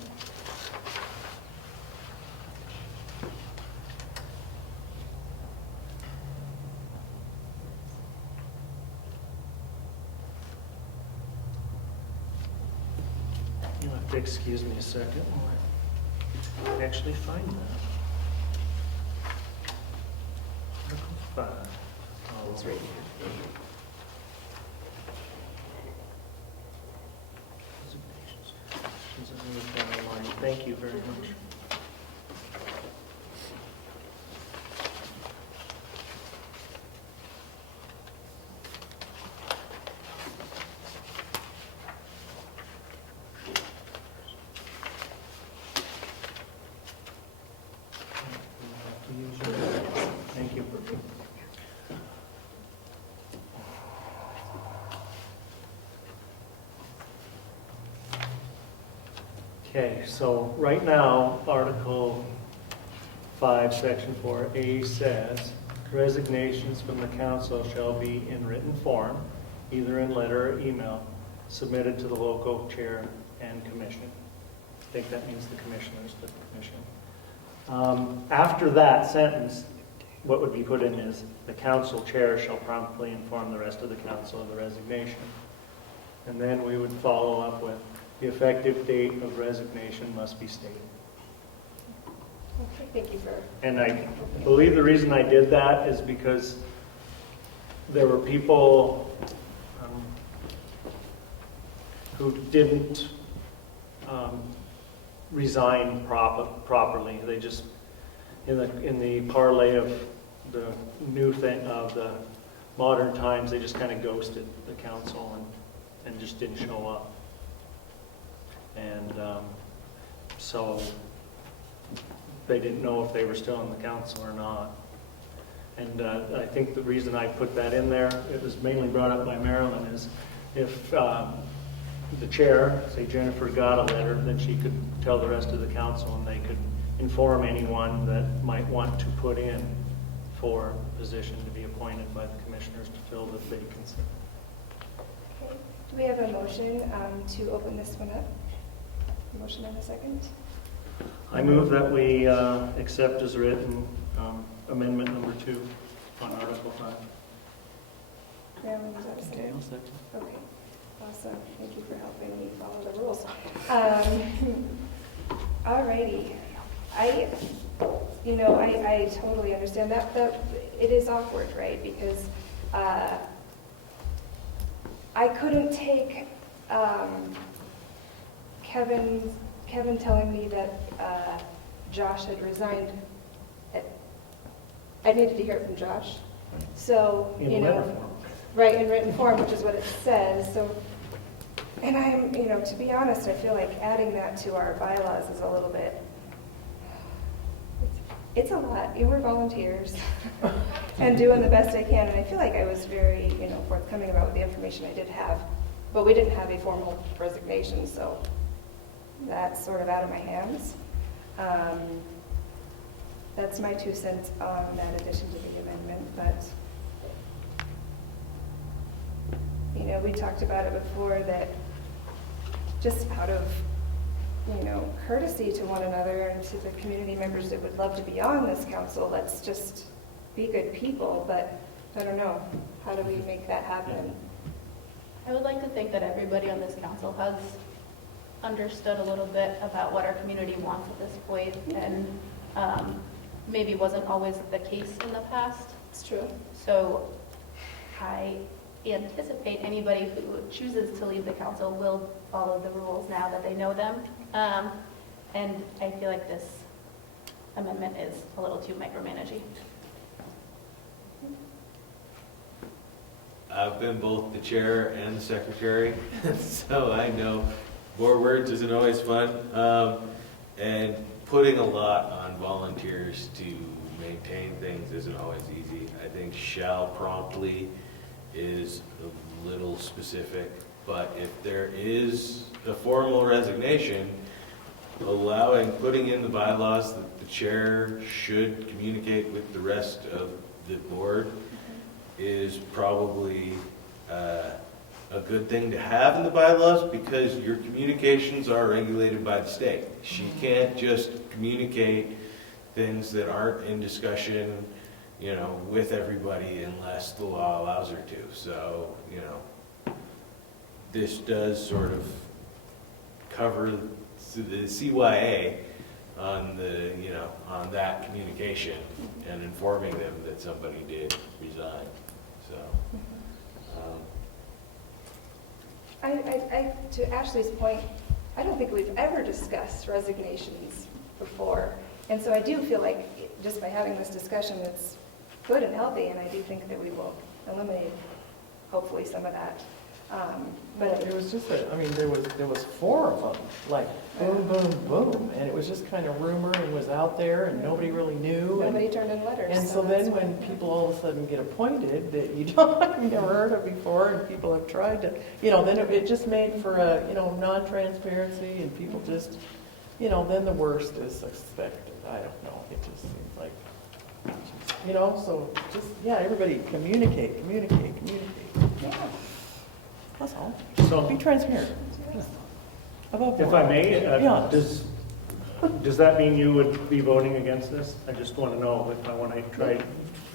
You'll have to excuse me a second while I actually find that. Article 5. Oh, it's right here. Resignations. I moved down the line. Thank you very much. Thank you. Okay, so right now, Article 5, Section 4A says, resignations from the council shall be in written form, either in letter or email, submitted to the local chair and commission. I think that means the commissioners, but the commission. After that sentence, what would be put in is, the council chair shall promptly inform the rest of the council of the resignation. And then we would follow up with, the effective date of resignation must be stated. Okay, thank you for... And I believe the reason I did that is because there were people who didn't resign properly. They just, in the parlay of the new thing of the modern times, they just kind of ghosted the council and just didn't show up. And so they didn't know if they were still on the council or not. And I think the reason I put that in there, it was mainly brought up by Marilyn, is if the chair, say Jennifer, got a letter, then she could tell the rest of the council and they could inform anyone that might want to put in for a position to be appointed by the commissioners to fill the vacancy. Okay. Do we have a motion to open this one up? A motion and a second? I move that we accept as written amendment number 2 on Article 5. Marilyn, was that a second? Okay, I'll second. Okay, awesome. Thank you for helping me follow the rules. All righty. I totally understand that. It is awkward, right? Because I couldn't take Kevin telling me that Josh had resigned. I needed to hear it from Josh. So, In letter form. right, in written form, which is what it says. So, and I'm, to be honest, I feel like adding that to our bylaws is a little bit, it's a lot. You were volunteers and doing the best I can. And I feel like I was very, forthcoming about the information I did have. But we didn't have a formal resignation, so that's sort of out of my hands. That's my 2 cents on that addition to the amendment, but we talked about it before, that just out of courtesy to one another and to the community members that would love to be on this council, let's just be good people. But I don't know, how do we make that happen? I would like to think that everybody on this council has understood a little bit about what our community wants at this point, and maybe wasn't always the case in the past. It's true. So I anticipate anybody who chooses to leave the council will follow the rules now that they know them. And I feel like this amendment is a little too micromanaging. I've been both the chair and the secretary, so I know more words isn't always fun. And putting a lot on volunteers to maintain things isn't always easy. I think shall promptly is a little specific. But if there is a formal resignation, putting in the bylaws that the chair should communicate with the rest of the board is probably a good thing to have in the bylaws, because your communications are regulated by the state. She can't just communicate things that aren't in discussion, with everybody unless the law allows her to. So, this does sort of cover the CYA on on that communication and informing them that somebody did resign. So, To Ashley's point, I don't think we've ever discussed resignations before. And so I do feel like just by having this discussion, it's good and healthy, and I do think that we will eliminate, hopefully, some of that. But It was just there was 4 of them, like boom, boom, boom, and it was just kind of rumor and was out there and nobody really knew. Nobody turned in letters. And so then when people all of a sudden get appointed that you've never heard of before, and people have tried to, then it just made for a, non-transparency, and people just, then the worst is expected. I don't know, it just seems like, so just, everybody communicate. Yeah. That's all. So, Be transparent. Above if board. I may, Be honest. does that mean you would be voting against this? I just want to know if I want to try,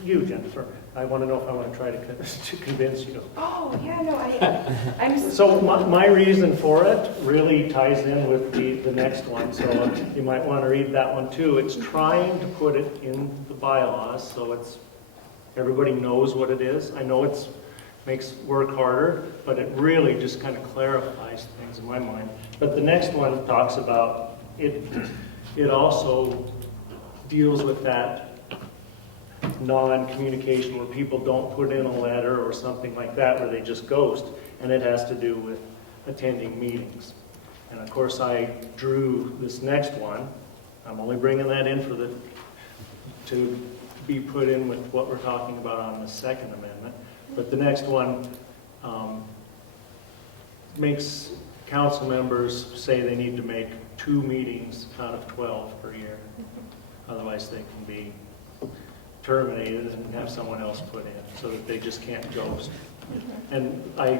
you, Jennifer, I want to know if I want to try to convince you. Oh, yeah, no, I'm... So my reason for it really ties in with the next one, so you might want to read that one too. It's trying to put it in the bylaws so everybody knows what it is. I know makes work harder, but it really just kind of clarifies things in my mind. But the next one talks about it. It also deals with that non-communication where people don't put in a letter or something like that, where they just ghost, and it has to do with attending meetings. And of course, I drew this next one. I'm only bringing that in to be put in with what we're talking about on the Second Amendment. But the next one makes council members say they need to make 2 meetings out of 12 per year. Otherwise, they can be terminated and have someone else put in, so that they just can't ghost. And I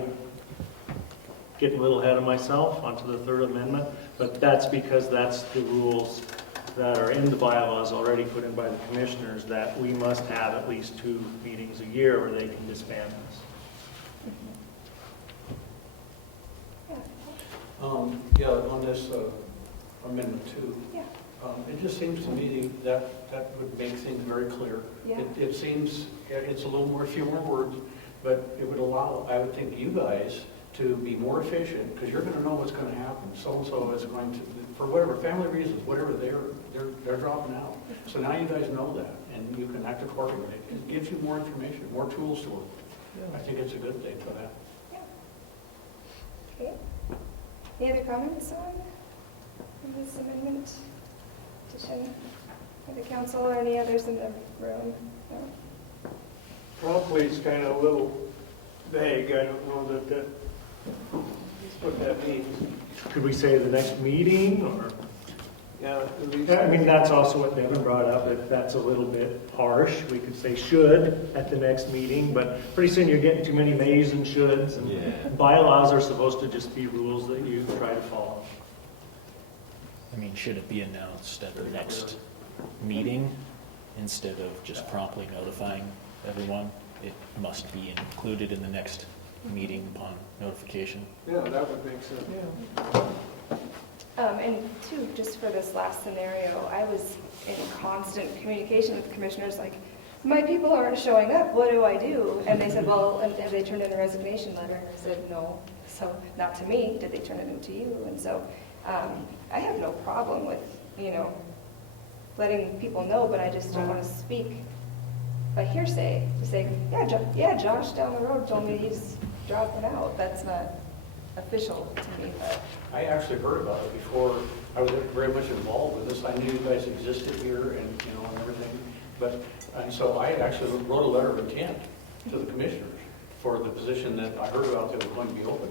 get a little ahead of myself onto the Third Amendment, but that's because that's the rules that are in the bylaws already put in by the commissioners, that we must have at least 2 meetings a year or they can disband us. On this Amendment 2, it just seems to me that would make things very clear. Yeah. It seems it's a few more words, but it would allow, I would think, you guys to be more efficient, because you're going to know what's going to happen. So-and-so is going to, for whatever, family reasons, whatever, they're dropping out. So now you guys know that, and you can act accordingly. It gives you more information, more tools to work with. I think it's a good thing for that. Okay. Any other comments on this amendment petition for the council, or any others in the room? No? Probably it's kind of a little vague. I don't know that's what that means. Could we say the next meeting, or? Yeah, at least. I mean, that's also what Devin brought up, if that's a little bit harsh. We could say should at the next meeting, but pretty soon you're getting too many mays and shoulds, and bylaws are supposed to just be rules that you try to follow. I mean, should it be announced at the next meeting instead of just promptly notifying everyone? It must be included in the next meeting upon notification. Yeah, that would make sense. And two, just for this last scenario, I was in constant communication with commissioners, like, my people aren't showing up, what do I do? And they said, well, and have they turned in a resignation letter? And I said, no. So, not to me, did they turn it into you? And so, I have no problem with, letting people know, but I just don't want to speak by hearsay, to say, yeah, Josh down the road told me he's dropping out. That's not official to me, but. I actually heard about it before I was very much involved with this. I knew you guys existed here and, and everything. And so I actually wrote a letter of intent to the commissioners for the position that I heard about that was going to be open.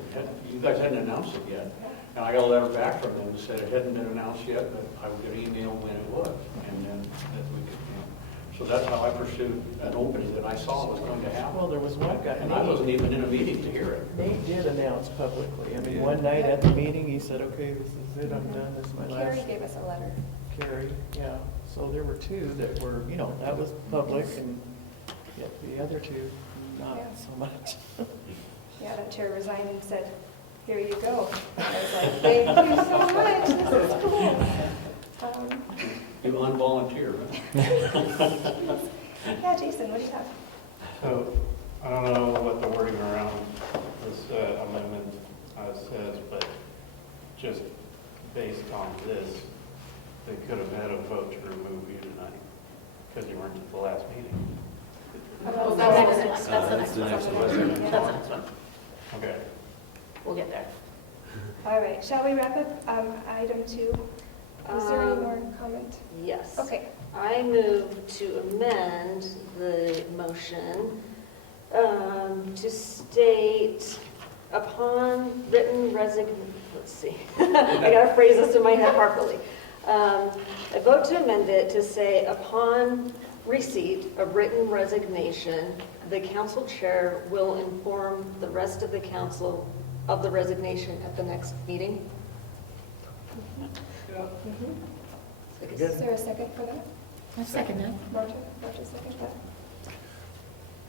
You guys hadn't announced it yet. And I got a letter back from them that said it hadn't been announced yet, but I would get an email when it was. And then that we could, so that's how I pursued an opening that I saw was going to happen. Well, there was one guy. And I wasn't even in a meeting to hear it. Nate did announce publicly. I mean, one night at the meeting, he said, okay, this is it, I'm done, this is my last. Carrie gave us a letter. Carrie, yeah. So there were two that were, you know, that was public, and yet the other two, not Yeah. so much. Yeah, that chair resigned and said, here you go. And I was like, thank you so much, this is cool. You unvolunteer, right? Yeah, Jason, what do you have? So, I don't know what the wording around this amendment says, but just based on this, they could have had a vote to remove you tonight, because you weren't at the last meeting. Oh, that's the next one. That's the next one. That's the next one. Okay. We'll get there. All right, shall we wrap up item 2? Is there any more comment? Yes. Okay. I move to amend the motion to state upon written let's see, I gotta phrase this in my head properly. I vote to amend it to say upon receipt of written resignation, the council chair will inform the rest of the council of the resignation at the next meeting. Is there a second for that? I second that. Marta second that?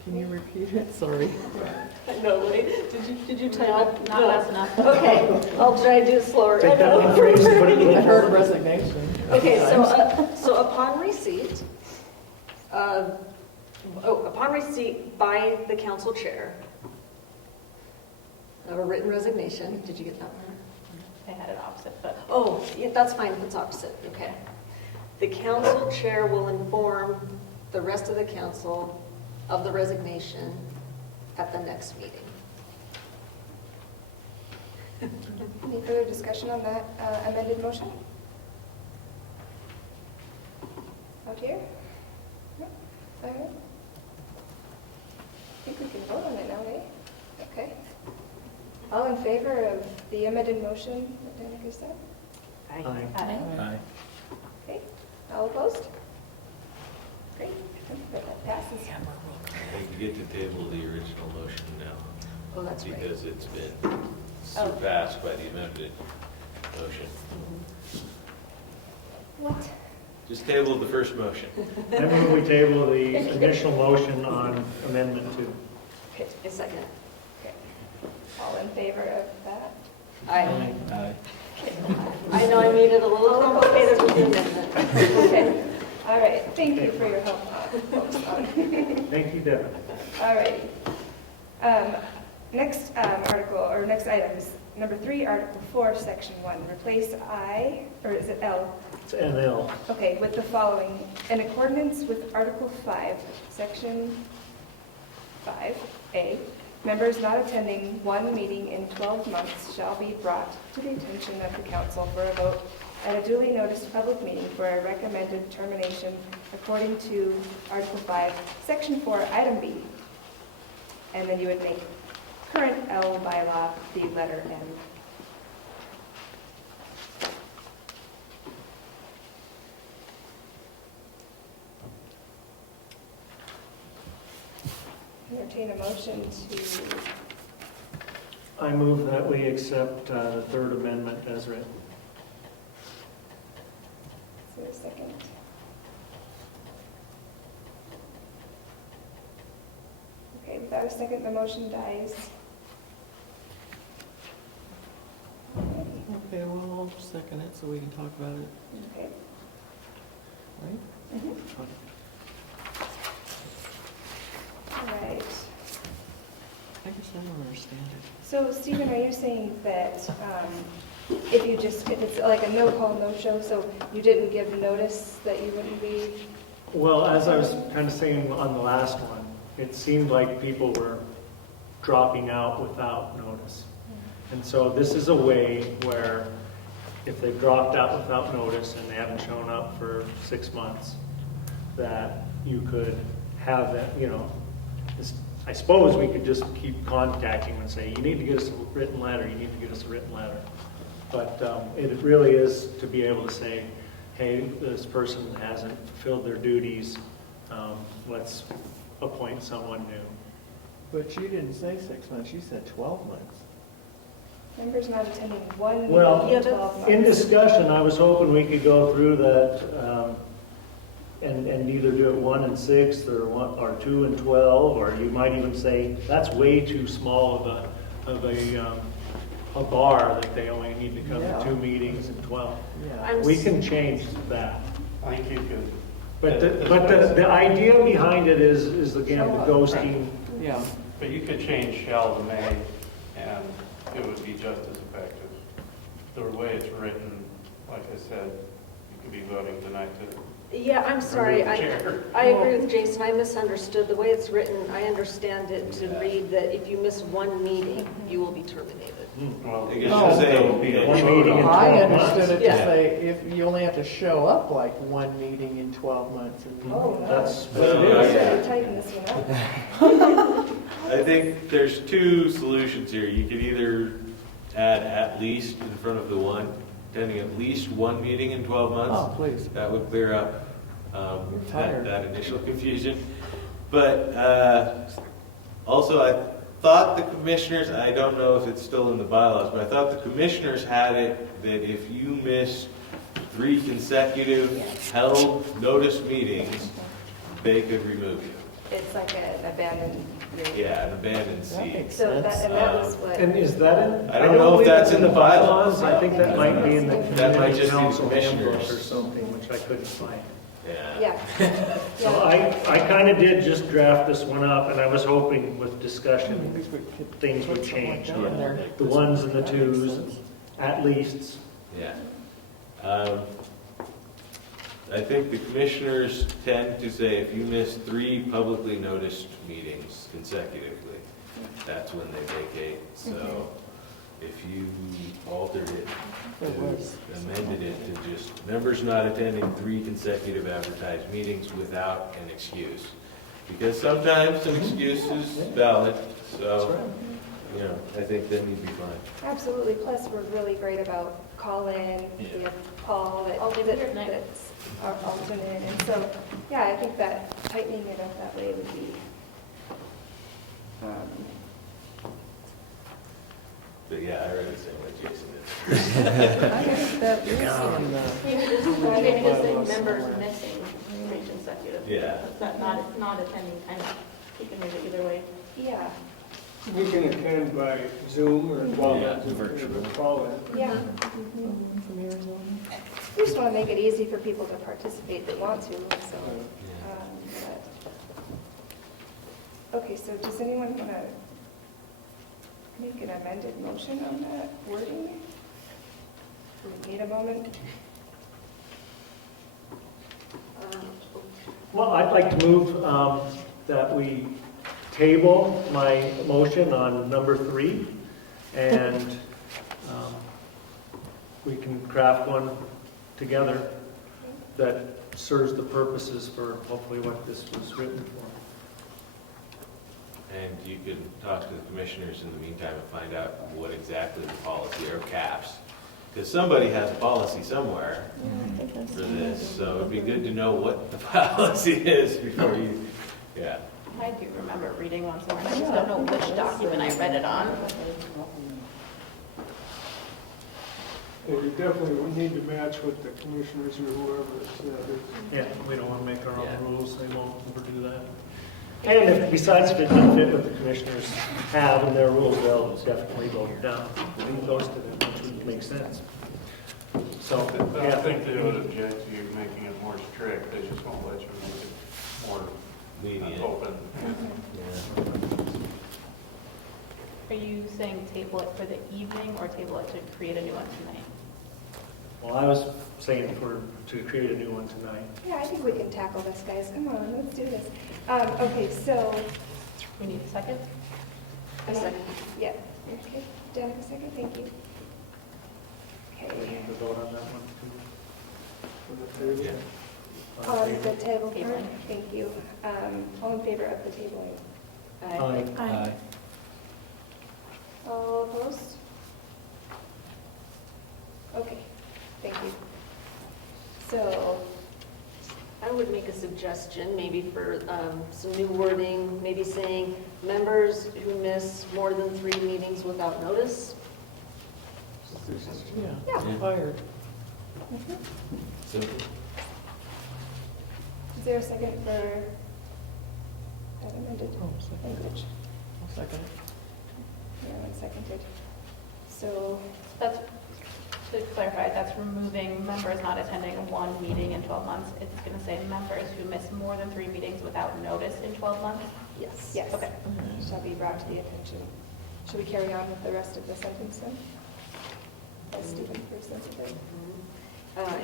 Can you repeat it? Sorry. No, wait, did you tell? Not fast enough. Okay, I'll try to do it slower. Take that one phrase, put it in I the heard resignation. Okay, so upon receipt, upon receipt by the council chair of a written resignation, did you get that one? I had it opposite, but Oh, yeah, that's fine, it's opposite, okay. The council chair will inform the rest of the council of the resignation at the next meeting. Any further discussion on that amended motion? Out here? No? All right. I think we can vote on it now, eh? Okay. All in favor of the amended motion that Danica said? Aye. Aye. Okay. All opposed? Great. That passes. You get to table the original motion now. Oh, that's right. Because it's been surpassed by the amended motion. What? Just table the first motion. I move we table the initial motion on amendment 2. Okay, a second. Okay. All in favor of that? Aye. Aye. I know I made it a little complicated with the amendment. Okay. All right. Thank you for your help, folks. Thank you, Deb. All right. Next article, or next item is number 3, Article 4, Section 1. Replace I, or is it L? It's NL. Okay, with the following. In accordance with Article 5, Section 5A, members not attending one meeting in 12 months shall be brought to the attention of the council for a vote at a duly noticed public meeting for a recommended termination according to Article 5, Section 4, Item B. And then you would make current L bylaw the letter N. Entertain a motion to, I move that we accept the third amendment as written. is there a second? Okay, without a second, the motion dies. Okay, well, I'll second it so we can talk about it, Okay. right? All right. I guess I don't understand it. So Stephen, are you saying that if it's like a no-call, no-show, so you didn't give notice that you wouldn't be? Well, as I was kind of saying on the last one, it seemed like people were dropping out without notice. And so this is a way where if they've dropped out without notice and they haven't shown up for 6 months, that you could have that, I suppose we could just keep contacting them and say, you need to get us a written letter, you need to get us a written letter. But it really is to be able to say, hey, this person hasn't fulfilled their duties, let's appoint someone new. But you didn't say 6 months, you said 12 months. Members not attending one meeting Well, in 12 months. in discussion, I was hoping we could go through that and either do it 1 and 6 or 2 and 12, or you might even say that's way too small of a bar that they only need to come to 2 meetings in 12. Yeah. We can change that. I think you could. But the idea behind it is again the ghosting. Yeah. But you could change shall to may, and it would be just as effective. The way it's written, like I said, you could be voting tonight to. Yeah, I'm sorry. remove the chair. I agree with Jason. I misunderstood. The way it's written, I understand it to read that if you miss one meeting, you will be terminated. Well, I guess No. you say, There'll be a one vote meeting on in it. I 12 understood it to Yeah. say if you only have to show up like 1 meeting in 12 months. Oh, no. That's what No, it I is. get We're tighten this one up. I think there's 2 solutions here. You could either add at least in front of the one, attending at least 1 meeting in 12 months. Oh, please. That would clear up tired. that initial confusion. But also, I thought the commissioners, I don't know if it's still in the bylaws, but I thought the commissioners had it that if you miss 3 consecutive held notice meetings, they could remove you. It's like an abandoned. Yeah, an abandoned That seat. makes So sense. that, and that was what. And is that in? I don't know if believe that's it's in the bylaws. I think that might be in the That might community just be council commissioners. handbook or something, which I couldn't find. Yeah. Yeah. So I kind of did just draft this one up, and I was hoping with discussion, things would change. Something like that in there. The ones and the That makes twos, sense. at least. Yeah. I think the commissioners tend to say if you miss 3 publicly noticed meetings consecutively, that's when they vacate. So if you altered it, amended it to just members not attending 3 consecutive advertised meetings without an excuse. Because sometimes an excuse is valid, so, you know, I think then you'd be fine. Absolutely. Plus, we're really great about call-in. We have Paul that's our alternate. And so, yeah, I think that tightening it up that way would be. But yeah, I read it the same way Jason did. I guess that is in the. Maybe just say members missing 3 consecutive. Yeah. That's not attending, kind of, you can read it either way. Yeah. We can attend by Zoom or virtual. call in. Yeah. From Arizona. We just want to make it easy for people to participate that want to. So, okay. So, does anyone want to make an amended motion on that wording? Do we need a moment? Well, I'd like to move that we table my motion on number 3, and we can craft one together that serves the purposes for hopefully what this was written for. And you can talk to the commissioners in the meantime and find out what exactly the policy or caps. Because somebody has a policy somewhere for this, so it'd be good to know what the policy is before you, yeah. I do remember reading one somewhere, I just don't know which document I read it on. Yeah, you definitely would need to match with the commissioners or whoever is. Yeah, we don't want to make our own Yeah. rules, they won't ever do that. And if, besides if it doesn't fit what the commissioners have in their rules, they'll definitely vote it down. Leave those to them, which would make sense. So, I don't yeah. think they would object to you making it more strict, they just won't let you make it more Lenient. open. Are you saying table it for the evening or table it to create a new one tonight? Well, I was saying to create a new one tonight. Yeah, I think we can tackle this, guys. Come on, let's do this. Okay, so. We need a second? A second. Yeah. Okay, Danica, a second. Thank you. We Okay. need to vote on that one too. Yeah. On the table Tabling. part, thank you. All in favor of the tabling? Aye. Aye. All opposed? Okay, thank you. So, I would make a suggestion, maybe for some new wording, maybe saying members who miss more than 3 meetings without notice. Yeah, fired. So, is there a second for that amended Oh, second. language? I'll second it. Everyone seconded. So, That's, to clarify, that's removing members not attending 1 meeting in 12 months. It's going to say members who miss more than 3 meetings without notice in 12 months. Yes. yes. Okay. Shall be brought to the attention. Should we carry on with the rest of the sentence then? As Stephen presented.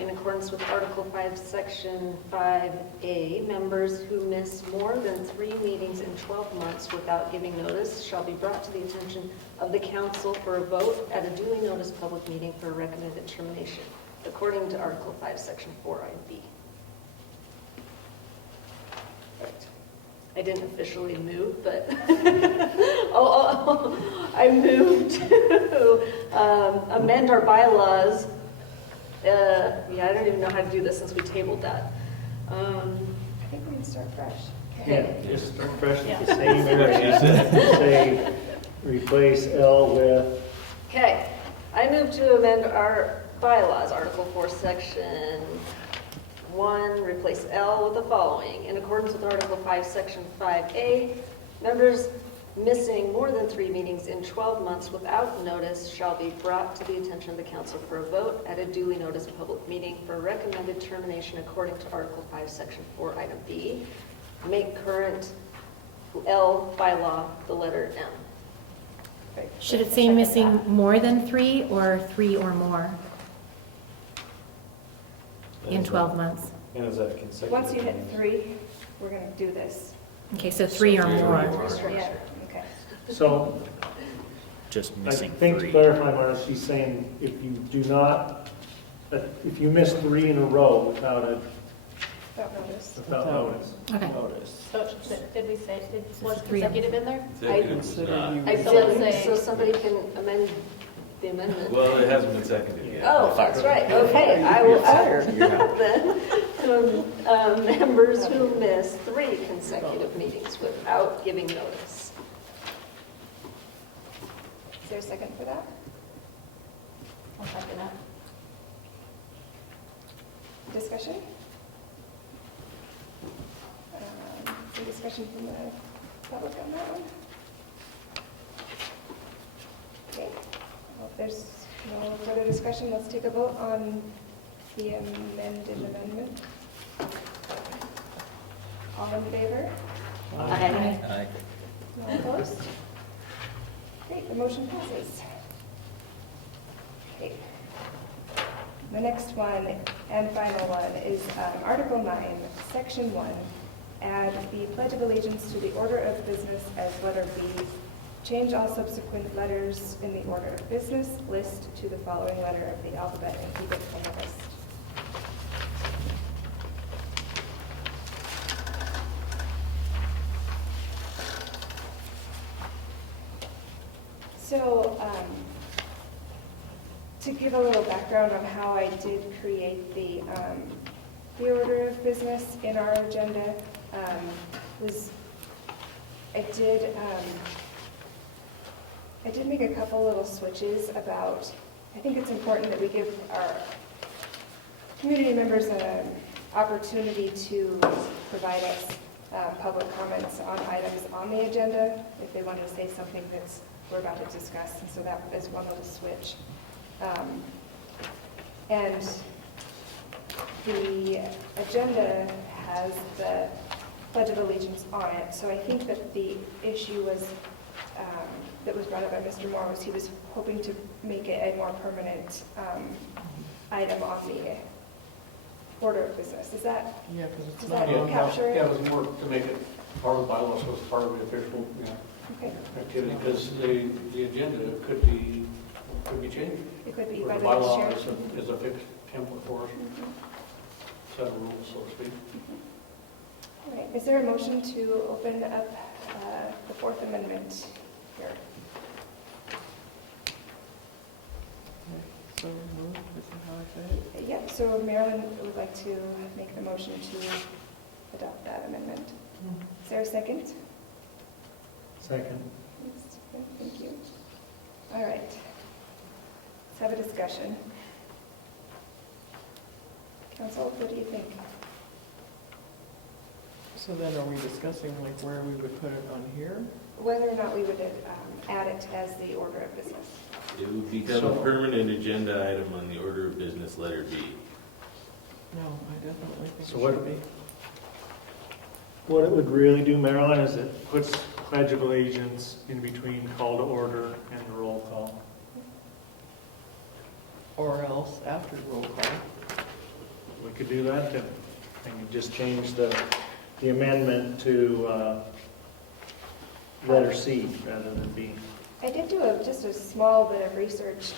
In accordance with Article 5, Section 5A, members who miss more than 3 meetings in 12 months without giving notice shall be brought to the attention of the council for a vote at a duly noticed public meeting for a recommended termination, according to Article 5, Section 4, item B. Right. I didn't officially move, but I moved to amend our bylaws. Yeah, I don't even know how to do this since we tabled that. I think we can start fresh. Yeah, just start fresh Yeah. with the same area. Say, replace L with, Okay, I move to amend our bylaws, Article 4, Section 1, replace L with the following. In accordance with Article 5, Section 5A, members missing more than 3 meetings in 12 months without notice shall be brought to the attention of the council for a vote at a duly noticed public meeting for recommended termination according to Article 5, Section 4, item B. Make current L by law the letter M. Should it say missing more than 3 or 3 or more in 12 months? And is that consecutive? Once you hit 3, we're going to do this. Okay, so 3 or more. Yeah, okay. so Just I missing think to 3. clarify, Marta, she's saying if you do not, if you miss 3 in a row without Without notice. notice. Okay. So did we say, was 3. consecutive in there? executive was Consider not. you. I So let's did, say- so somebody can amend the amendment. Well, it hasn't been seconded yet. Oh, that's right, okay, I will add You're out. then, members who miss 3 consecutive meetings without giving notice. Is there a second for that? I'll second it. Discussion? Some discussion from the public on that one? Okay, well, if there's no further discussion, let's take a vote on the amended amendment. All in favor? Aye. Aye. No opposed? Great, the motion passes. Okay. The next one and final one is Article 9, Section 1. Add the Pledge of Allegiance to the order of business as letter B. Change all subsequent letters in the order of business list to the following letter of the alphabet and keep it in the list. So, to give a little background on how I did create the order of business in our agenda, was I did make a couple little switches about, I think it's important that we give our community members an opportunity to provide us public comments on items on the agenda if they want to say something that's we're about to discuss, and so that is one little switch. And the agenda has the Pledge of Allegiance on it, so I think that the issue was, that was brought up by Mr. Moore, was he was hoping to make it a more permanent item on the order of business. Is that, Yeah, because it's does not that on. capture Yeah, it? it was more to make it part of the bylaws, so it's part of the official, Okay. activity, because the agenda could be changed. It could be Or by the the next bylaw chair. is a fixed template for us, set of rules, so to speak. All right, is there a motion to open up the Fourth Amendment here? So moved, is that how I say it? Yep, so Marilyn would like to make the motion to adopt that amendment. Is there a second? Second. Yes, thank you. All right. Let's have a discussion. Council, what do you think? So then are we discussing like where we would put it on here? Whether or not we would add it as the order of business. It would become a permanent agenda item on the order of business, letter B. No, I definitely think So it what- should be. What it would really do, Marilyn, is it puts Pledge of Allegiance in between call to order and the roll call. Or else after roll call. We could do that, and you just change the amendment to letter C rather than B. I did do just a small bit of research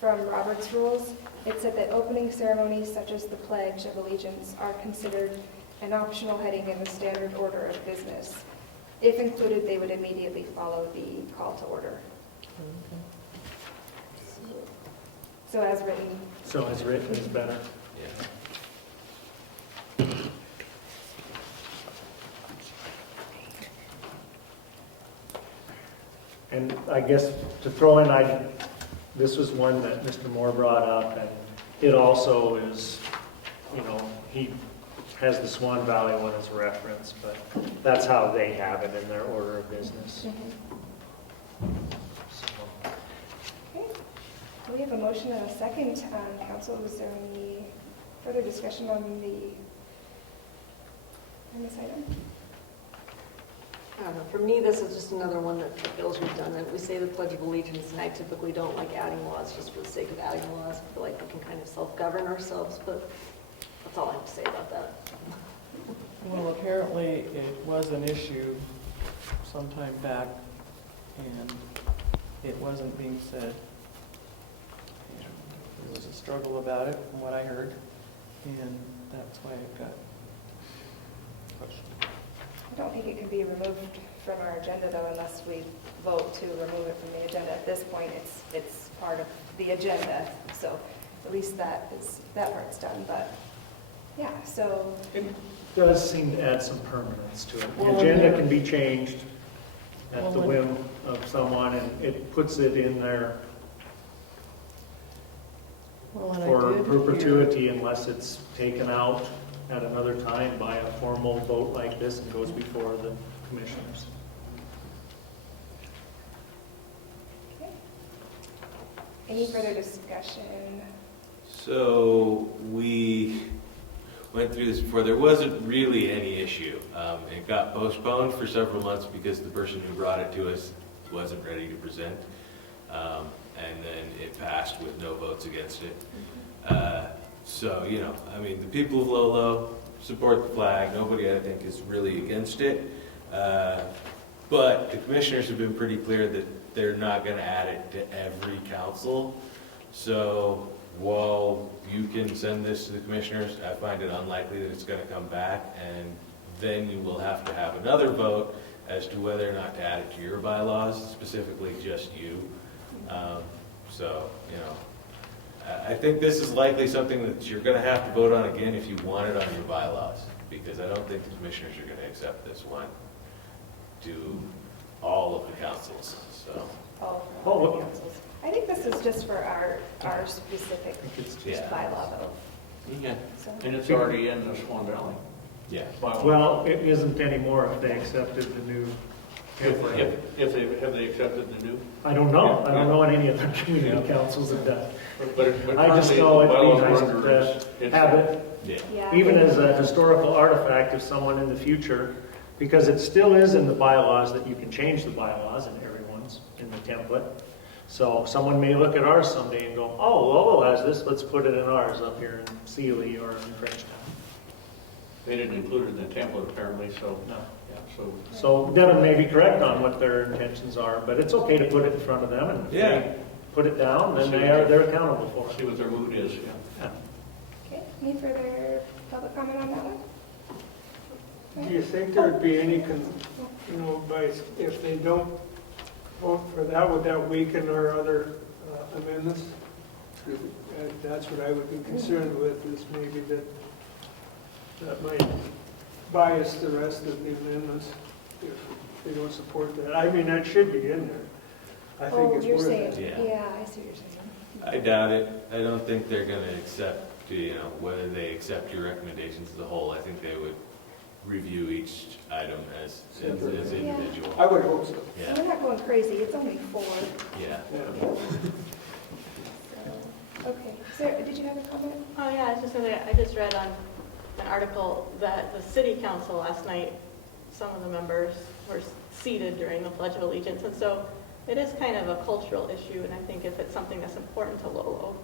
from Robert's Rules. It said that opening ceremonies such as the Pledge of Allegiance are considered an optional heading in the standard order of business. If included, they would immediately follow the call to order. So as written. So as written is better. Yeah. And I guess to throw in, this was one that Mr. Moore brought up, and it also is, he has the Swan Valley one as a reference, but that's how they have it in their order of business. So, Okay. We have a motion and a second. Council, was there any further discussion on this item? I don't know, for me, this is just another one that feels redundant. We say the Pledge of Allegiance, and I typically don't like adding laws just for the sake of adding laws. I feel like we can kind of self-govern ourselves, but that's all I have to say about that. Well, apparently it was an issue sometime back, and it wasn't being said. There was a struggle about it, from what I heard, and that's why it got pushed. I don't think it can be removed from our agenda, though, unless we vote to remove it from the agenda. At this point, it's part of the agenda, so at least that part's done. But yeah, so it does seem to add some permanence to it. The Well, agenda yeah. can be changed at Well, the when- whim of someone, and it puts it in there Well, and I for did perpetuity unless it's taken out at another time by a formal vote like this and goes before the commissioners. okay. Any further discussion? So we went through this before. There wasn't really any issue. It got postponed for several months because the person who brought it to us wasn't ready to present. And then it passed with no votes against it. So, the people of Lolo support the flag. Nobody, I think, is really against it. But the commissioners have been pretty clear that they're not going to add it to every council. So while you can send this to the commissioners, I find it unlikely that it's going to come back. And then you will have to have another vote as to whether or not to add it to your bylaws, specifically just you. I think this is likely something that you're going to have to vote on again if you want it on your bylaws, because I don't think the commissioners are going to accept this one to all of the councils, so. All the councils. I think this is just for our specific Yeah. bylaw, though. Yeah. So, And it's already in the Swan Valley. Yeah. Well, it isn't anymore if they accepted the new template. If they accepted the new? I don't know. I don't know what any other community councils have done. But I just currently, know the it'd bylaws be are nice under to its- have it, Yeah. yeah. even as a historical artifact of someone in the future, because it still is in the bylaws that you can change the bylaws, and everyone's in the template. So someone may look at ours someday and go, oh, Lolo has this, let's put it in ours up here in Sealy or in Frenchtown. They didn't include it in the template apparently, so. No. Yeah, So Devin may be correct on what their intentions are, but it's okay to put it in front of them, and if Yeah. they put it down, then they're accountable for See it. what their mood is, yeah. Yeah. Okay, any further public comment on that one? Do you think there would be any, if they don't vote for that, would that weaken our other amendments? That's what I would be concerned with, is maybe that might bias the rest of the amendments if they don't support that. I mean, that should be in there. I think it's worth it. Yeah, I see what you're saying. I doubt it. I don't think they're going to accept, whether they accept your recommendations as a whole. I think they would review each item as individual. I would hope so. Yeah. We're not going crazy, it's only 4. Yeah. Okay, Sarah, did you have a comment? Oh, yeah, I was just going to say, I just read on an article that the city council last night, some of the members were seated during the Pledge of Allegiance, and so it is kind of a cultural issue, and I think if it's something that's important to Lolo,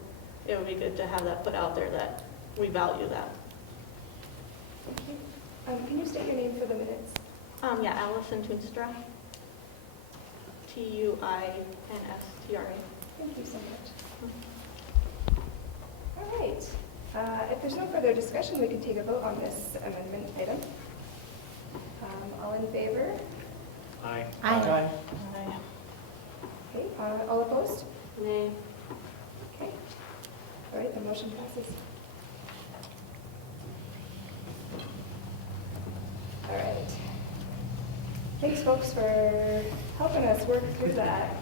it would be good to have that put out there that we value that. Thank you. Can you state your name for the minutes? Yeah, Allison Toonstra. Tuinstra. Thank you so much. All right. If there's no further discussion, we can take a vote on this amendment item. All in favor? Aye. Aye. Okay. All opposed? Nay. Okay. All right, the motion passes. All right. Thanks, folks, for helping us work through that.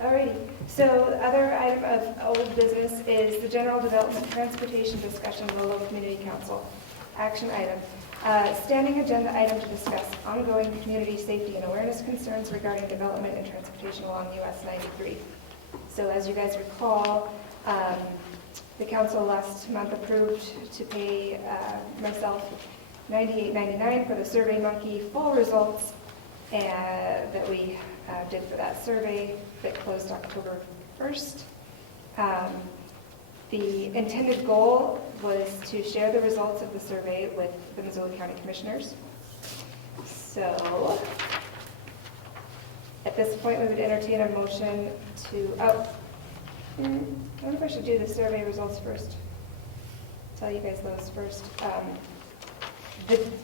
All righty. So the other item of old business is the General Development Transportation Discussion, Lolo Community Council. Action item. Standing agenda item to discuss ongoing community safety and awareness concerns regarding development and transportation along US 93. So as you guys recall, the council last month approved to pay myself $98.99 for the SurveyMonkey full results that we did for that survey that closed October 1st. The intended goal was to share the results of the survey with the Missoula County Commissioners. So at this point, we would entertain a motion to, I wonder if I should do the survey results first. Tell you guys those first.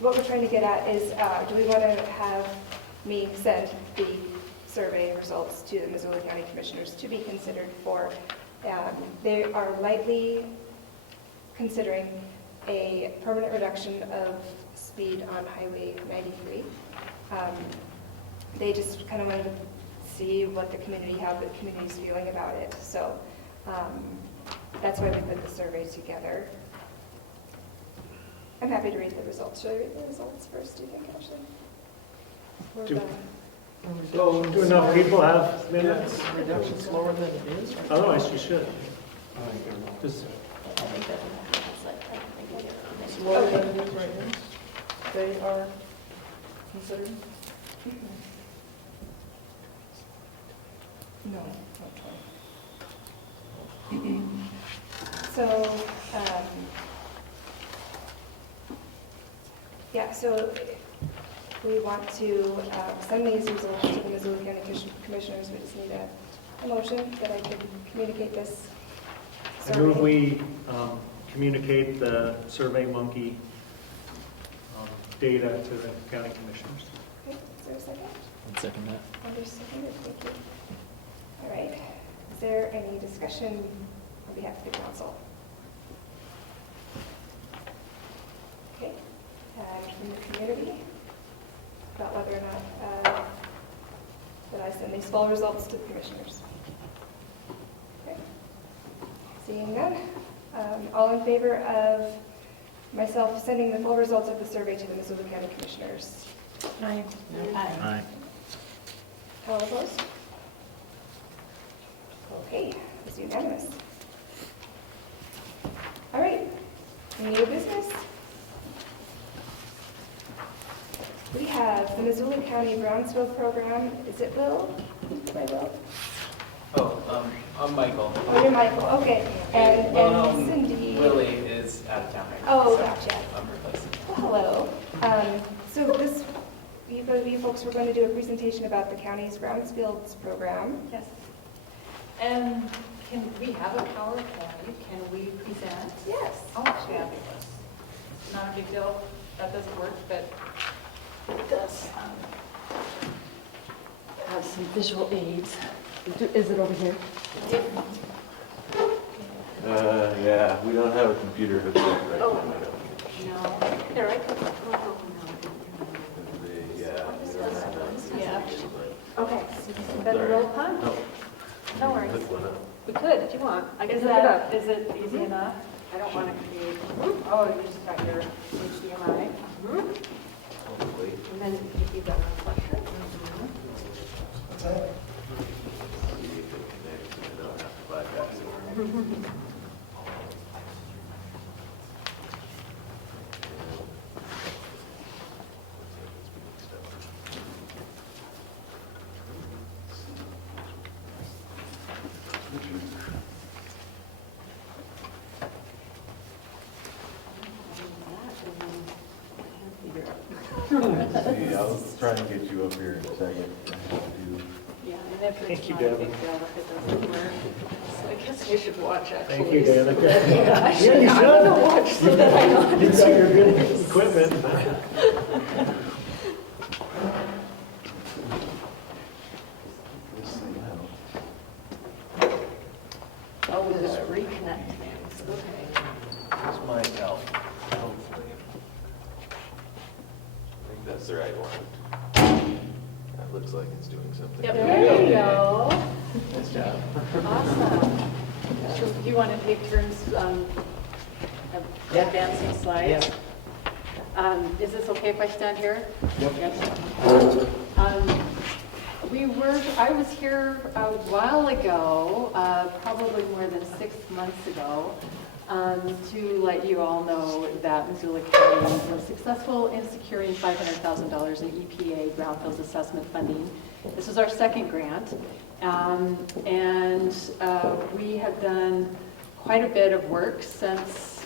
What we're trying to get at is, do we want to have me send the survey results to the Missoula County Commissioners to be considered for, they are lightly considering a permanent reduction of speed on Highway 93. They just kind of wanted to see what the community, how the community's feeling about it. So that's why we put the survey together. I'm happy to read the results. Should I read the results first, do you think, Ashley? Do enough people have minutes? Reduction slower than it is? Right? Otherwise, you should. Just Slower than it is right now? They are considered? No, not 20. So, yeah, so we want to send these results to the Missoula County Commissioners. We just need a motion that I can communicate this I survey. move we communicate the SurveyMonkey data to the county commissioners. Okay, is there a second? I'd second that. Anders seconded, thank you. All right, is there any discussion on behalf of the council? Okay, from the community about whether or not that I send these full results to the commissioners. Okay, seeing none, all in favor of myself sending the full results of the survey to the Missoula County Commissioners? Aye. Aye. All opposed? Okay, it's unanimous. All right, new business. We have the Missoula County Brownsville program. Is it Will? Am I Will? Oh, I'm Michael. Oh, you're Michael, okay. And Cindy. Lily is out of town right now. Oh, so gotcha. I'm replacing. Well, hello. So this, you folks were going to do a presentation about the county's Brownsfields program. Yes. And can we have a PowerPoint? Can we present? Yes. Oh, fabulous. Not a big deal. doesn't work, but It does have some visual aids. Is it over here? Yeah, we don't have a computer hooked up right Oh. now. I don't. No. There, I can. Yeah. we don't have a Yeah. computer, Okay. but- Better roll upon? No. No worries. Hook one up. We could, if you want. I can is hook it up. is it easy enough? I don't want to create, oh, you just got your HDMI. Hopefully. And then if you've got a reflection. See if it connects and I don't have to bypass it. See, I'll try and get you up here in a second. Yeah, and if Thank it's you, not a Danica. big deal, if it doesn't work. So I guess you should watch, actually. Thank you, Danica. Yeah, I Yeah, should, you I'm should. gonna watch so that I know. You've got your good equipment. Oh, just reconnect things, okay. This might help, hopefully. I think that's the right one. That looks like it's doing something. Yep, there you go. Nice job. Awesome. So do you want to take turns advancing slides? Is this okay if I stand here? Yes. I was here a while ago, probably more than 6 months ago, to let you all know that Missoula County was successful in securing $500,000 in EPA brownfields assessment funding. This is our second grant, and we have done quite a bit of work since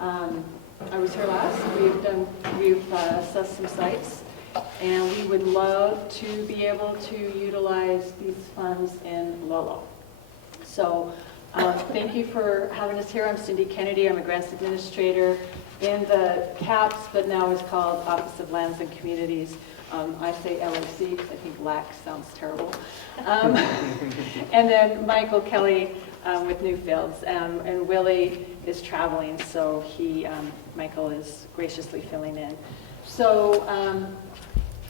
I was here last. We've assessed some sites, and we would love to be able to utilize these funds in Lolo. So thank you for having us here. I'm Cindy Kennedy. I'm a grants administrator in the CAPS, but now is called Office of Lands and Communities. I say LAC because I think LAC sounds terrible. And then Michael Kelly with Newfields. And Willie is traveling, so Michael is graciously filling in. So,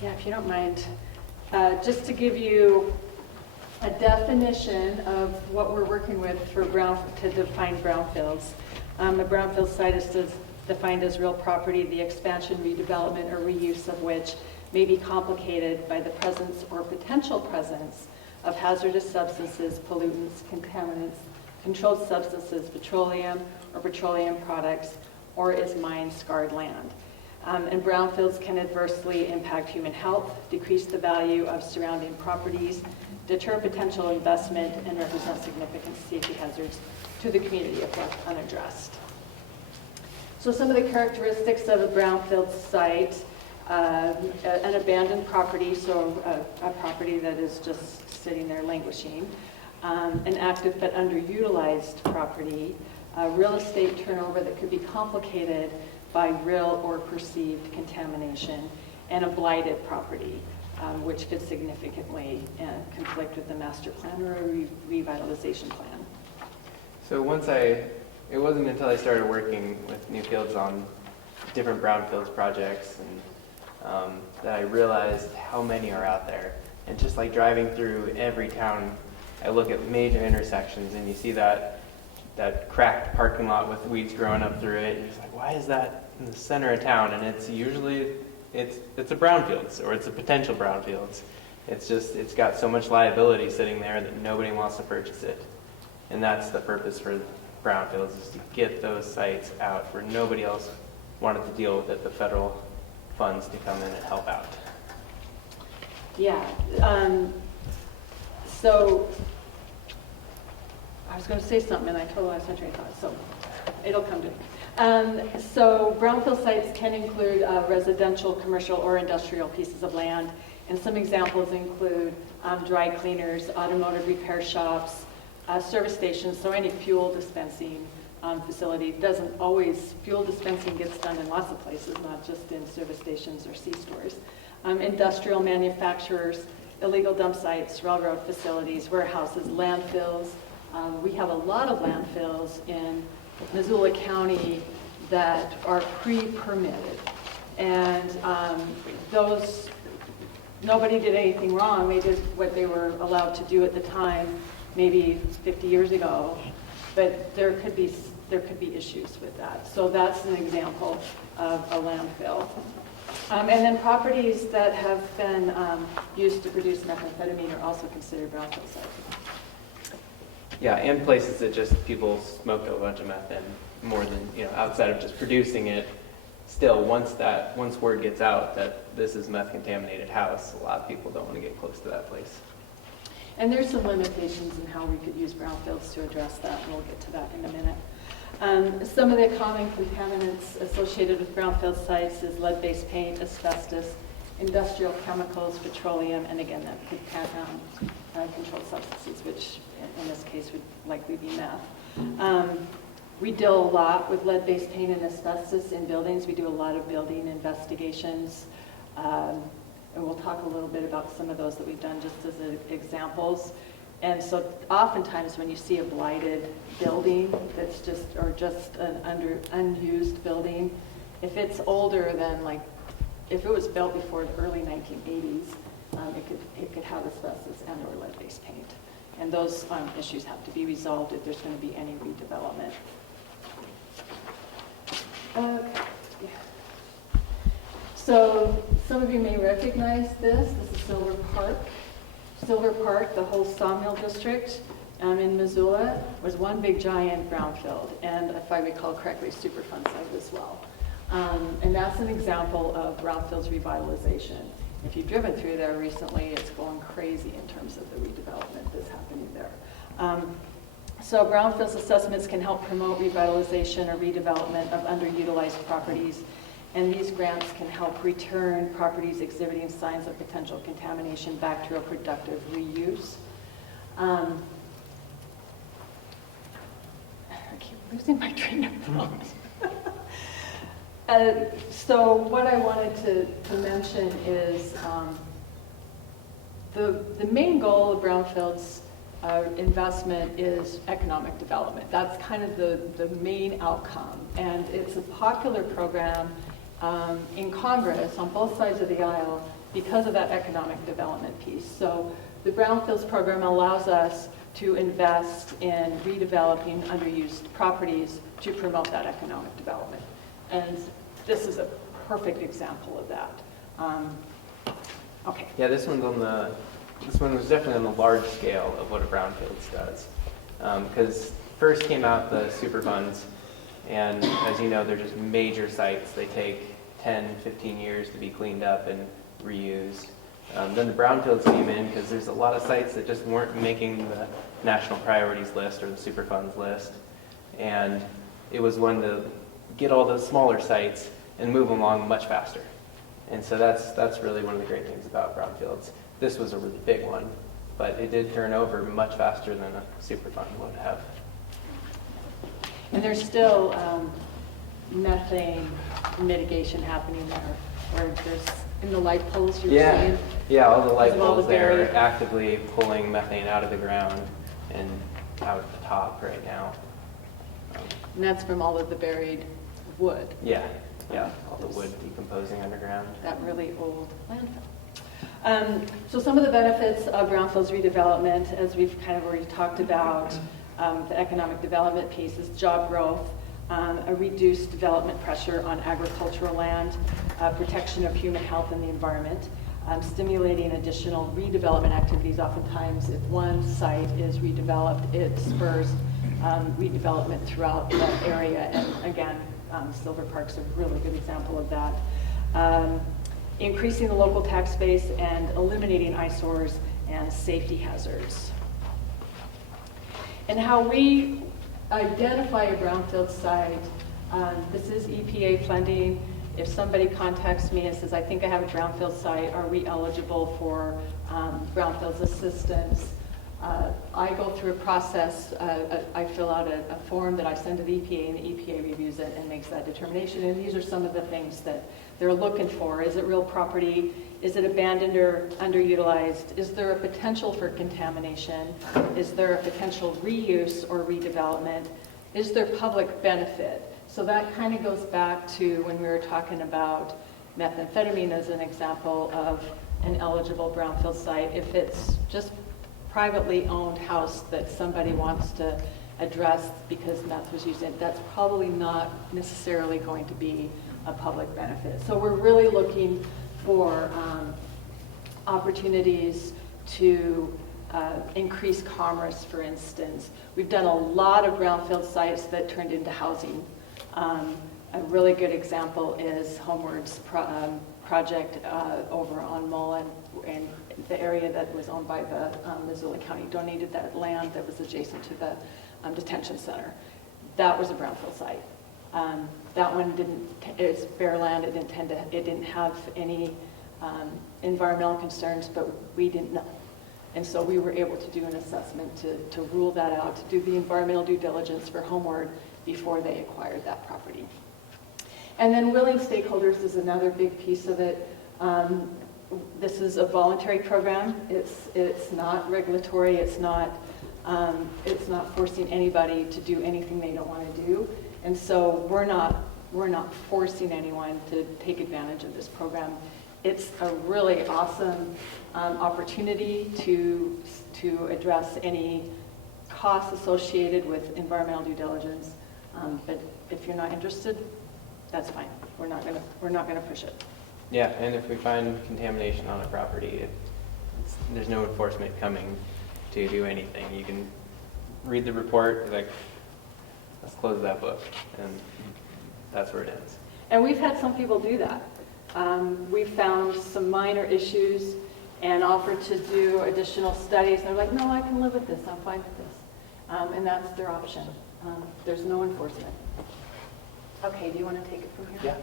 yeah, if you don't mind, just to give you a definition of what we're working with to define brownfields. A brownfield site is defined as real property, the expansion, redevelopment, or reuse of which may be complicated by the presence or potential presence of hazardous substances, pollutants, contaminants, controlled substances, petroleum or petroleum products, or is mine-scarred land. And brownfields can adversely impact human health, decrease the value of surrounding properties, deter potential investment, and represent significant safety hazards to the community if left unaddressed. So some of the characteristics of a brownfield site: an abandoned property, so a property that is just sitting there languishing, an active but underutilized property, real estate turnover that could be complicated by real or perceived contamination, and a blighted property, which could significantly conflict with the master plan or a revitalization plan. So it wasn't until I started working with Newfields on different brownfields projects and that I realized how many are out there. And just like driving through every town, I look at major intersections and you see that cracked parking lot with weeds growing up through it. You're just like, why is that in the center of town? And it's usually, it's a brownfields, or it's a potential brownfields. It's got so much liability sitting there that nobody wants to purchase it. And that's the purpose for brownfields, is to get those sites out where nobody else wanted to deal with it, the federal funds to come in and help out. Yeah. So I was going to say something and I totally lost my train of thought, so it'll come to me. So brownfield sites can include residential, commercial, or industrial pieces of land. And some examples include dry cleaners, automotive repair shops, service stations, so any fuel dispensing facility. Doesn't always, fuel dispensing gets done in lots of places, not just in service stations or C-stores. Industrial manufacturers, illegal dump sites, railroad facilities, warehouses, landfills. We have a lot of landfills in Missoula County that are pre-permitted. And those, nobody did anything wrong. They did what they were allowed to do at the time, maybe 50 years ago. But there could be issues with that. So that's an example of a landfill. And then properties that have been used to produce methamphetamine are also considered brownfield sites. Yeah, and places that just people smoked a bunch of meth in, more than, outside of just producing it. Still, once word gets out that this is meth contaminated house, a lot of people don't want to get close to that place. And there's some limitations in how we could use brownfields to address that, and we'll get to that in a minute. Some of the common contaminants associated with brownfield sites is lead-based paint, asbestos, industrial chemicals, petroleum, and again, that could controlled substances, which in this case would likely be meth. We deal a lot with lead-based paint and asbestos in buildings. We do a lot of building investigations. And we'll talk a little bit about some of those that we've done just as examples. And so oftentimes when you see a blighted building that's just an unused building, if it's older than if it was built before the early 1980s, it could have asbestos and or lead-based paint. And those issues have to be resolved if there's going to be any redevelopment. Okay. So some of you may recognize this. This is Silver Park. Silver Park, the whole sawmill district in Missoula, was one big giant brownfield, and if I recall correctly, Superfund site as well. And that's an example of brownfields revitalization. If you've driven through there recently, it's going crazy in terms of the redevelopment that's happening there. So brownfields assessments can help promote revitalization or redevelopment of underutilized properties, and these grants can help return properties exhibiting signs of potential contamination back to a productive reuse. I keep losing my train of thought. So what I wanted to mention is the main goal of brownfields investment is economic development. That's kind of the main outcome. And it's a popular program in Congress on both sides of the aisle because of that economic development piece. So the Brownfields program allows us to invest in redeveloping underused properties to promote that economic development. And this is a perfect example of that. Okay. Yeah, this one was definitely on the large scale of what a brownfields does. Because first came out the Superfunds, and as you know, they're just major sites. They take 10, 15 years to be cleaned up and reused. Then the brownfields came in because there's a lot of sites that just weren't making the national priorities list or the Superfunds list. And it was one to get all those smaller sites and move them along much faster. And so that's really one of the great things about brownfields. This was a really big one, but it did turn over much faster than a Superfund would have. And there's still methane mitigation happening there, where there's in the light poles you're seeing. Yeah, all the light all poles the there buried- are actively pulling methane out of the ground and out at the top right now. And that's from all of the buried wood. Yeah, all the wood decomposing underground. That really old landfill. So some of the benefits of brownfields redevelopment, as we've kind of already talked about, the economic development piece is job growth, a reduced development pressure on agricultural land, protection of human health and the environment, stimulating additional redevelopment activities. Oftentimes, if one site is redeveloped, it spurs redevelopment throughout the area. And again, Silver Park's a really good example of that. Increasing the local tax base and eliminating eyesores and safety hazards. And how we identify a brownfield site, this is EPA funding. If somebody contacts me and says, I think I have a brownfield site, are we eligible for brownfields assistance? I go through a process, I fill out a form that I send to the EPA, and the EPA reviews it and makes that determination. And these are some of the things that they're looking for. Is it real property? Is it abandoned or underutilized? Is there a potential for contamination? Is there a potential reuse or redevelopment? Is there public benefit? So that kind of goes back to when we were talking about methamphetamine as an example of an eligible brownfield site. If it's just privately owned house that somebody wants to address because meth was used in, that's probably not necessarily going to be a public benefit. So we're really looking for opportunities to increase commerce, for instance. We've done a lot of brownfield sites that turned into housing. A really good example is Homeward's project over on Mullen, and the area that was owned by the Missoula County donated that land that was adjacent to the detention center. That was a brownfield site. That one it's bare land. It didn't have any environmental concerns, but we didn't know. And so we were able to do an assessment to rule that out, to do the environmental due diligence for Homeward before they acquired that property. And then willing stakeholders is another big piece of it. This is a voluntary program. It's not regulatory. It's not forcing anybody to do anything they don't want to do. And so we're not forcing anyone to take advantage of this program. It's a really awesome opportunity to address any costs associated with environmental due diligence. But if you're not interested, that's fine. We're not gonna push it. Yeah, and if we find contamination on a property, there's no enforcement coming to do anything. You can read the report, like, let's close that book, and that's where it ends. And we've had some people do that. We found some minor issues and offered to do additional studies. And they're like, no, I can live with this. I'm fine with this. And that's their option. There's no enforcement. Okay, do you want to take it from here? Yeah.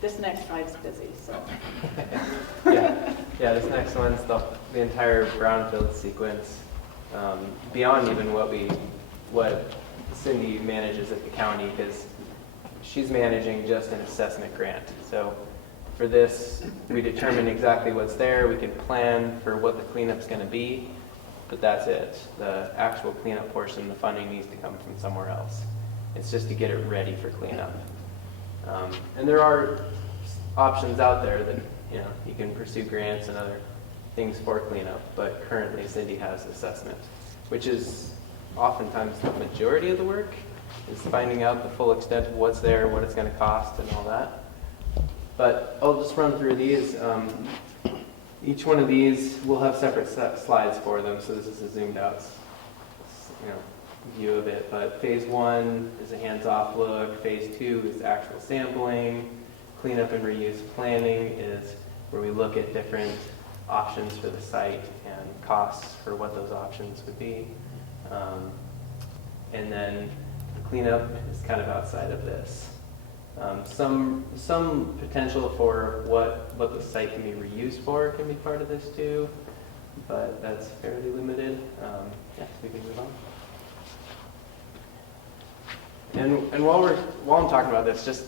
This next slide's busy, so. Yeah, this next one's the entire brownfield sequence, beyond even what Cindy manages at the county, because she's managing just an assessment grant. So for this, we determine exactly what's there. We can plan for what the cleanup's going to be, but that's it. The actual cleanup portion, the funding needs to come from somewhere else. It's just to get it ready for cleanup. And there are options out there that you can pursue grants and other things for cleanup, but currently Cindy has assessment, which is oftentimes the majority of the work, is finding out the full extent of what's there, what it's going to cost, and all that. But I'll just run through these. Each one of these will have separate slides for them, so this is a zoomed out view of it. But phase 1 is a hands-off look. Phase 2 is actual sampling. Cleanup and reuse planning is where we look at different options for the site and costs for what those options would be. And then the cleanup is kind of outside of this. Some potential for what the site can be reused for can be part of this too, but that's fairly limited. Yeah, so we can move on. And while I'm talking about this, just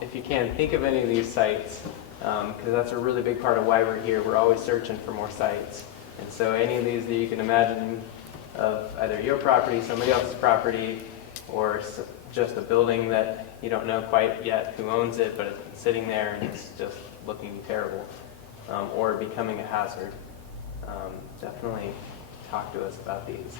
if you can, think of any of these sites, because that's a really big part of why we're here. We're always searching for more sites. And so any of these that you can imagine of either your property, somebody else's property, or just a building that you don't know quite yet who owns it, but it's sitting there and it's just looking terrible, or becoming a hazard, definitely talk to us about these.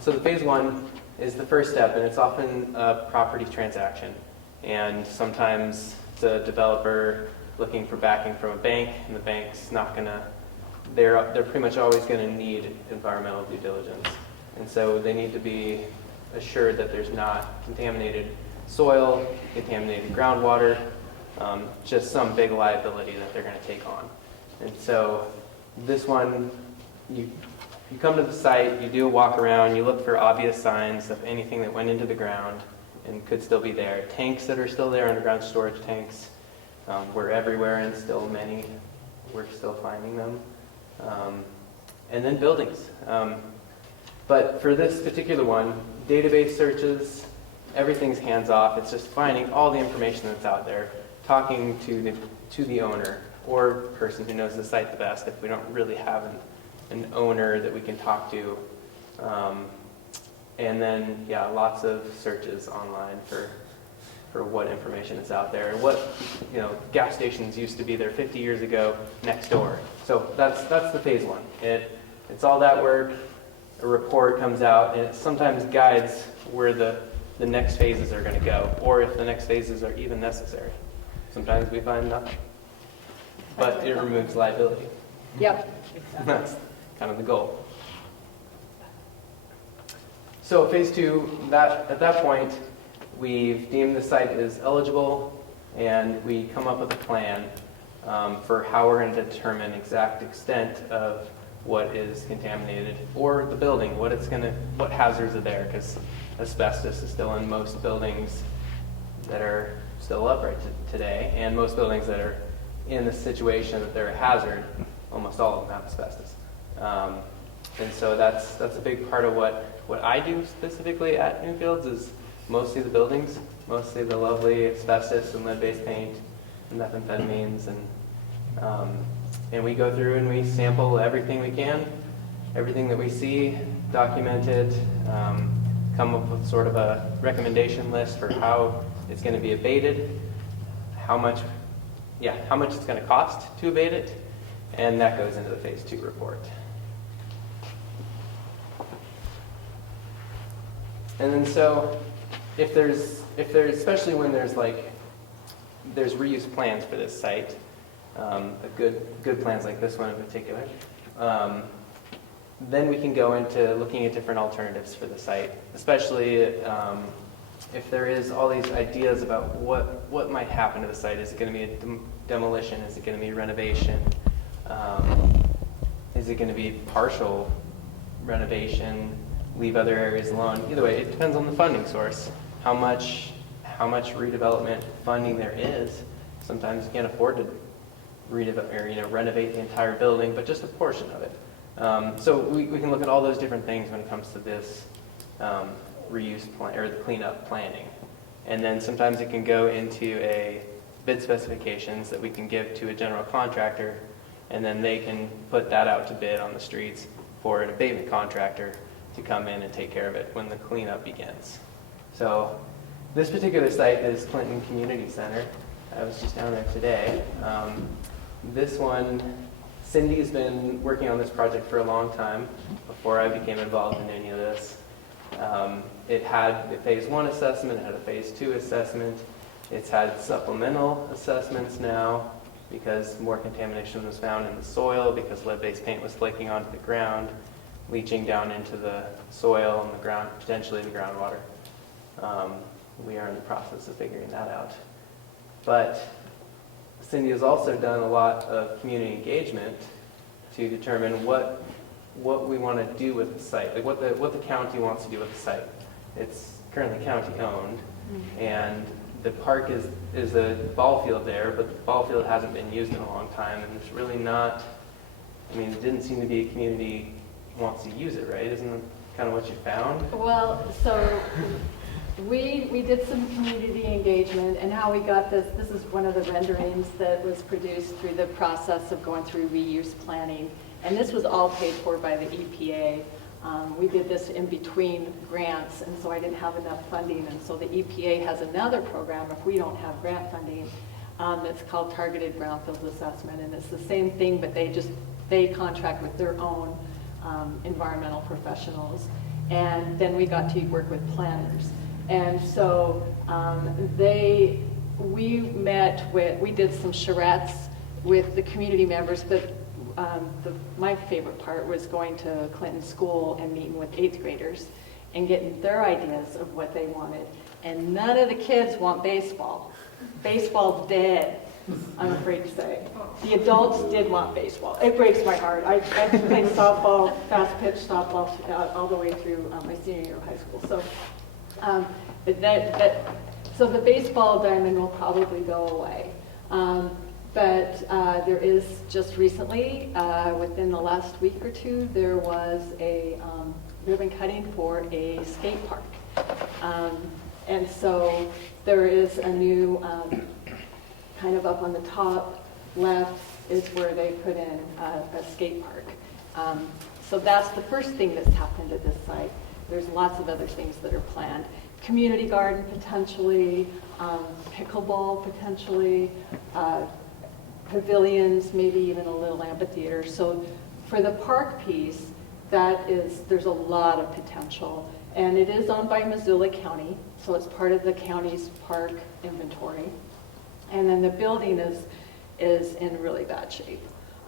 So the phase 1 is the first step, and it's often a property transaction. And sometimes it's a developer looking for backing from a bank, and the bank's not gonna, they're pretty much always gonna need environmental due diligence. And so they need to be assured that there's not contaminated soil, contaminated groundwater, just some big liability that they're gonna take on. And so this one, you come to the site, you do a walk around, you look for obvious signs of anything that went into the ground and could still be there. Tanks that are still there, underground storage tanks, were everywhere, and still many, we're still finding them. And then buildings. But for this particular one, database searches, everything's hands-off. It's just finding all the information that's out there, talking to the owner or person who knows the site the best if we don't really have an owner that we can talk to. And then, yeah, lots of searches online for what information is out there and what, gas stations used to be there 50 years ago next door. So that's the phase one. It's all that work. A report comes out, and it sometimes guides where the next phases are going to go, or if the next phases are even necessary. Sometimes we find nothing. But it removes liability. Yep. That's kind of the goal. So phase two, at that point, we've deemed the site is eligible, and we come up with a plan for how we're going to determine exact extent of what is contaminated, or the building, what hazards are there, because asbestos is still in most buildings that are still up right today, and most buildings that are in the situation that they're a hazard, almost all of them have asbestos. And so that's a big part of what I do specifically at Newfields is mostly the buildings, mostly the lovely asbestos and lead-based paint and methamphetamines, and we go through and we sample everything we can, everything that we see, document it, come up with sort of a recommendation list for how it's going to be abated, how much it's going to cost to abate it, and that goes into the phase two report. And then so if there's especially when there's reuse plans for this site, good plans like this one in particular, then we can go into looking at different alternatives for the site, especially if there is all these ideas about what might happen to the site. Is it going to be a demolition? Is it going to be renovation? Is it going to be partial renovation, leave other areas alone? Either way, it depends on the funding source, how much redevelopment funding there is. Sometimes you can't afford to renovate the entire building, but just a portion of it. So we can look at all those different things when it comes to this reuse plan or the cleanup planning. And then sometimes it can go into a bid specifications that we can give to a general contractor, and then they can put that out to bid on the streets for an abatement contractor to come in and take care of it when the cleanup begins. So this particular site is Clinton Community Center. I was just down there today. This one, Cindy's been working on this project for a long time before I became involved in any of this. It had a phase one assessment, it had a phase two assessment. It's had supplemental assessments now because more contamination was found in the soil because lead-based paint was flaking onto the ground, leaching down into the soil and the ground, potentially the groundwater. We are in the process of figuring that out. But Cindy has also done a lot of community engagement to determine what we want to do with the site, like what the county wants to do with the site. It's currently county owned, and the park is a ball field there, but the ball field hasn't been used in a long time, and there's really not, it didn't seem to be a community who wants to use it, right? Isn't that kind of what you found? Well, so we did some community engagement, and how we got this is one of the renderings that was produced through the process of going through reuse planning, and this was all paid for by the EPA. We did this in between grants, and so I didn't have enough funding, and so the EPA has another program if we don't have grant funding that's called Targeted Brownfield Assessment, and it's the same thing, but they contract with their own environmental professionals, and then we got to work with planners. And so we did some charrettes with the community members, but my favorite part was going to Clinton School and meeting with 8th graders and getting their ideas of what they wanted. And none of the kids want baseball. Baseball's dead, I'm afraid to say. The adults did want baseball. It breaks my heart. I played softball, fast pitch softball all the way through my senior year of high school. So so the baseball diamond will probably go away. But there is just recently, within the last week or two, there was a ribbon cutting for a skate park. And so there is a new, kind of up on the top left is where they put in a skate park. So that's the first thing that's happened at this site. There's lots of other things that are planned. Community garden potentially, pickleball potentially, pavilions, maybe even a little amphitheater. So for the park piece, there's a lot of potential. And it is owned by Missoula County, so it's part of the county's park inventory. And then the building is in really bad shape.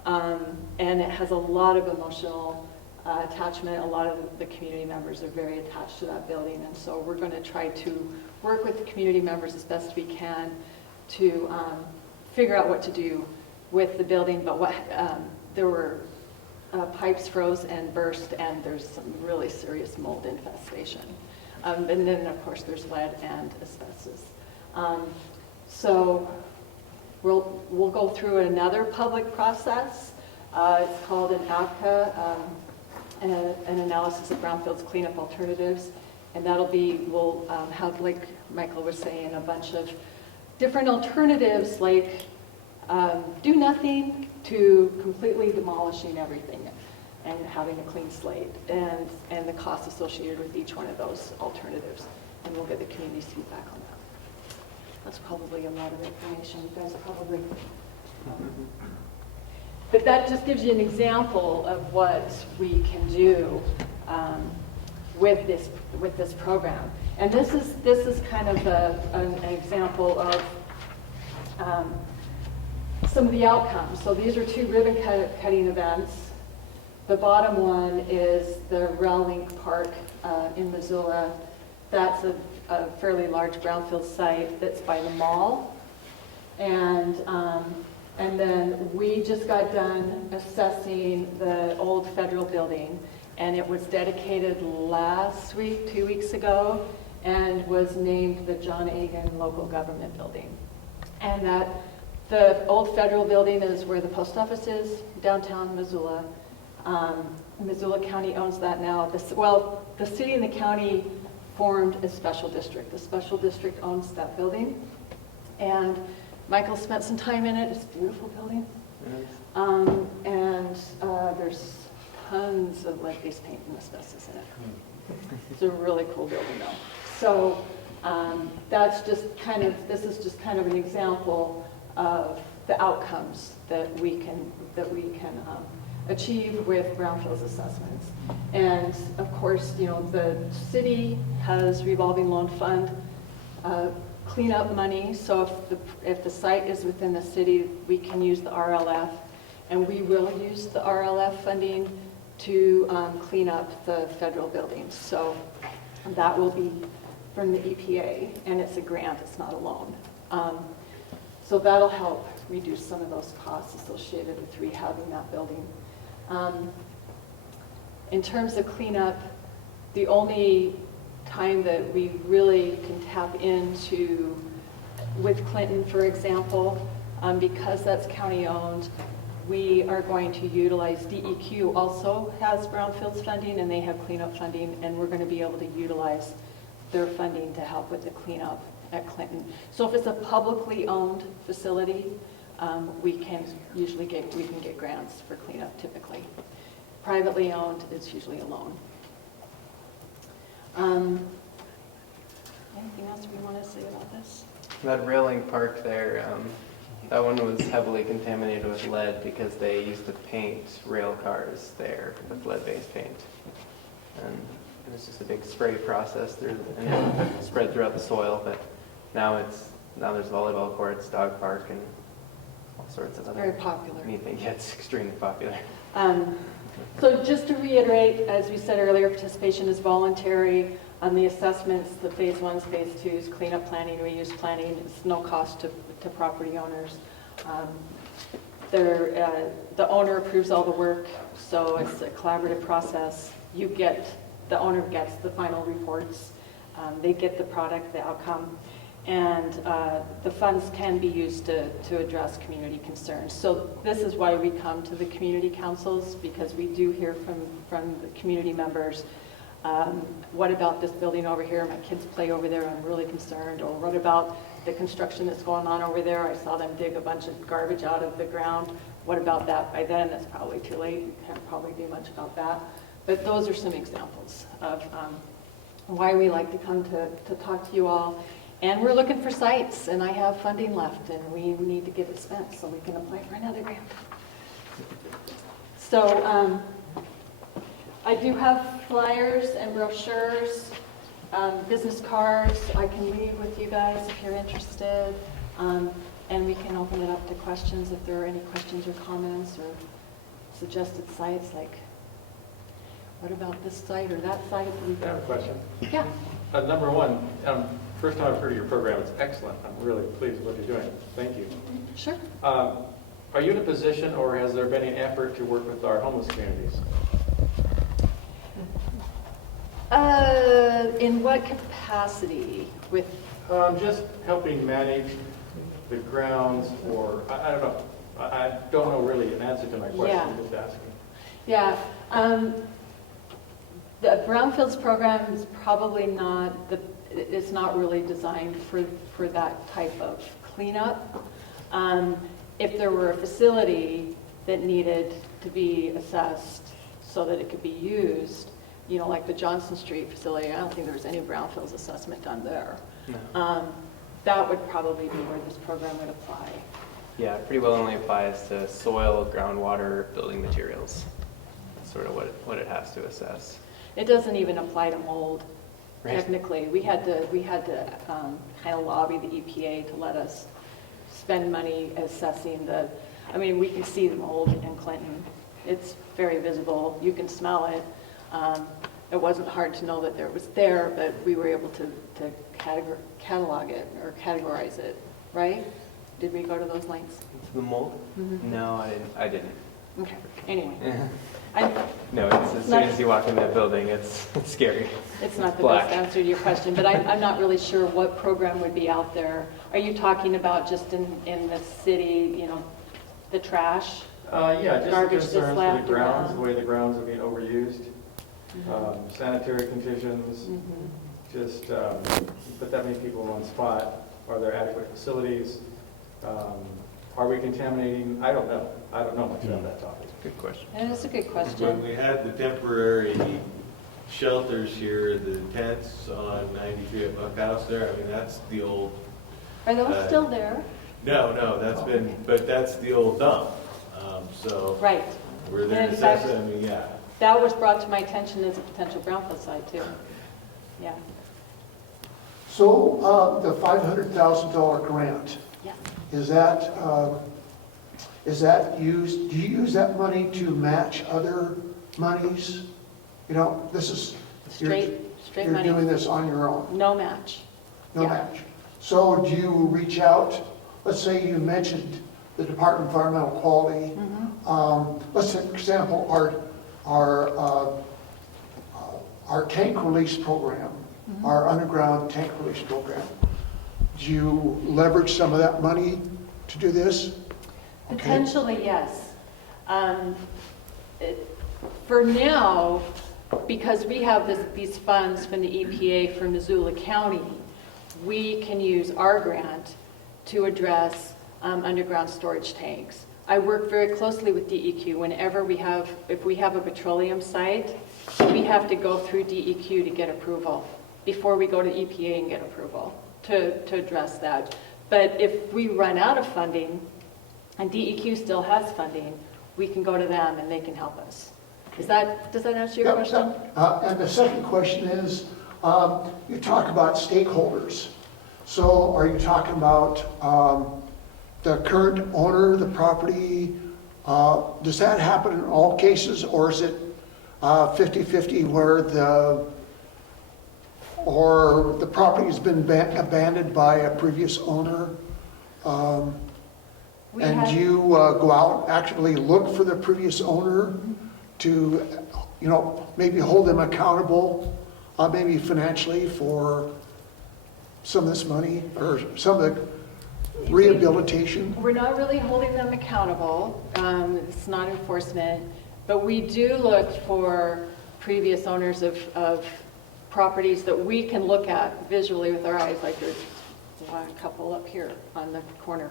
And it has a lot of emotional attachment. A lot of the community members are very attached to that building. And so we're going to try to work with the community members as best we can to figure out what to do with the building. But there were pipes froze and burst, and there's some really serious mold infestation. And then, of course, there's lead and asbestos. So we'll go through another public process. It's called an APCA, an analysis of brownfields cleanup alternatives. And we'll have, like Michael was saying, a bunch of different alternatives, like do nothing to completely demolishing everything and having a clean slate, and the costs associated with each one of those alternatives. And we'll get the community's feedback on that. That's probably a lot of information. You guys probably... But that just gives you an example of what we can do with this program. And this is kind of an example of some of the outcomes. So these are two ribbon cutting events. The bottom one is the Rail Link Park in Missoula. That's a fairly large brownfield site that's by the mall. And then we just got done assessing the old federal building, and it was dedicated last week, 2 weeks ago, and was named the John Agan Local Government Building. And the old federal building is where the post office is, downtown Missoula. Missoula County owns that now. The city and the county formed a special district. The special district owns that building. And Michael spent some time in it. It's a beautiful building. And there's tons of lead-based paint and asbestos in it. It's a really cool building though. So this is just kind of an example of the outcomes that we can achieve with brownfields assessments. And of course, the city has revolving loan fund cleanup money. So if the site is within the city, we can use the RLF, and we will use the RLF funding to clean up the federal buildings. So that will be from the EPA, and it's a grant, it's not a loan. So that'll help reduce some of those costs associated with rehabbing that building. In terms of cleanup, the only time that we really can tap into with Clinton, for example, because that's county owned, we are going to utilize DEQ also has brownfields funding, and they have cleanup funding, and we're going to be able to utilize their funding to help with the cleanup at Clinton. So if it's a publicly owned facility, we can get grants for cleanup typically. Privately owned, it's usually a loan. Anything else we want to say about this? That railing park there, that one was heavily contaminated with lead because they used to paint rail cars there with lead-based paint. And it was just a big spray process and it spread throughout the soil, but now there's volleyball courts, dog park, and all sorts of other very popular neat things. Yeah, it's extremely popular. So just to reiterate, as we said earlier, participation is voluntary. On the assessments, the phase 1s, phase 2s, cleanup planning, reuse planning, it's no cost to property owners. The owner approves all the work, so it's a collaborative process. The owner gets the final reports. They get the product, the outcome, and the funds can be used to address community concerns. So this is why we come to the community councils, because we do hear from the community members What about this building over here? My kids play over there, I'm really concerned. Or what about the construction that's going on over there? I saw them dig a bunch of garbage out of the ground. What about that? By then, it's probably too late. We can't probably do much about that. But those are some examples of why we like to come to talk to you all. And we're looking for sites, and I have funding left, and we need to get it spent so we can apply for another grant. So I do have flyers and brochures, business cards I can leave with you guys if you're interested. And we can open it up to questions if there are any questions or comments or suggested sites, like what about this site or that site? I have a question. Yeah. Number one, first time I've heard of your program. It's excellent. I'm really pleased with what you're doing. Thank you. Sure. Are you in a position, or has there been an effort to work with our homeless communities? In what capacity? With just helping manage the grounds, or I don't know. I don't know really an answer to my question. Yeah. I'm just asking. Yeah. The Brownfields program is probably not it's not really designed for that type of cleanup. If there were a facility that needed to be assessed so that it could be used, you know, like the Johnson Street facility, I don't think there was any Brownfields assessment done there. No. That would probably be where this program would apply. Yeah, pretty well only applies to soil, groundwater, building materials. That's sort of what it has to assess. It doesn't even apply to mold. Right. Technically, we had to kind of lobby the EPA to let us spend money assessing the. I mean, we can see the mold in Clinton. It's very visible. You can smell it. It wasn't hard to know that there was there, but we were able to catalog it or categorize it, right? Did we go to those lengths? The mold? Mhm. No, I didn't. Okay. Anyway. No, it's as soon as you walk in that building, it's scary. It's not the Black. best answer to your question, but I'm not really sure what program would be out there. Are you talking about just in the city, you know, the trash? Yeah, just the Garbage that's concerns for left the grounds, around. the way the grounds are being overused, Mhm. sanitary conditions, just put that many people on one spot. Are there adequate facilities? Are we contaminating? I don't know. I don't know much about that topic. Good question. That is a good When question. we had the temporary shelters here, the tents on 93 at Buckhouse there, I mean, that's the old. Are those still there? No, that's been, but that's the old dump. So. Right. We're there And to in fact, assess it, I mean, yeah. that was brought to my attention as a potential brownfield site too. Yeah. So the $500,000 grant, Yeah. is that used, do you use that money to match other monies? You know, this is, Straight you're money. doing this on your own, No match. no Yeah. match. So do you reach out, let's say you mentioned the Department of Environmental Quality. Let's say, for example, our tank release program, our underground tank release program. Do you leverage some of that money to do this? Okay. Potentially, yes. For now, because we have these funds from the EPA for Missoula County, we can use our grant to address underground storage tanks. I work very closely with DEQ. Whenever if we have a petroleum site, we have to go through DEQ to get approval before we go to EPA and get approval to address that. But if we run out of funding, and DEQ still has funding, we can go to them and they can help us. Does that answer your question? And the second question is, you talk about stakeholders. So are you talking about the current owner of the property? Does that happen in all cases, or is it 50-50 where the property has been abandoned by a previous owner? And do you go out and actively look for the previous owner to, you know, maybe hold them accountable, maybe financially for some of this money or some of the rehabilitation? We're not really holding them accountable. It's not enforcement, but we do look for previous owners of properties that we can look at visually with our eyes, like there's a couple up here on the corner,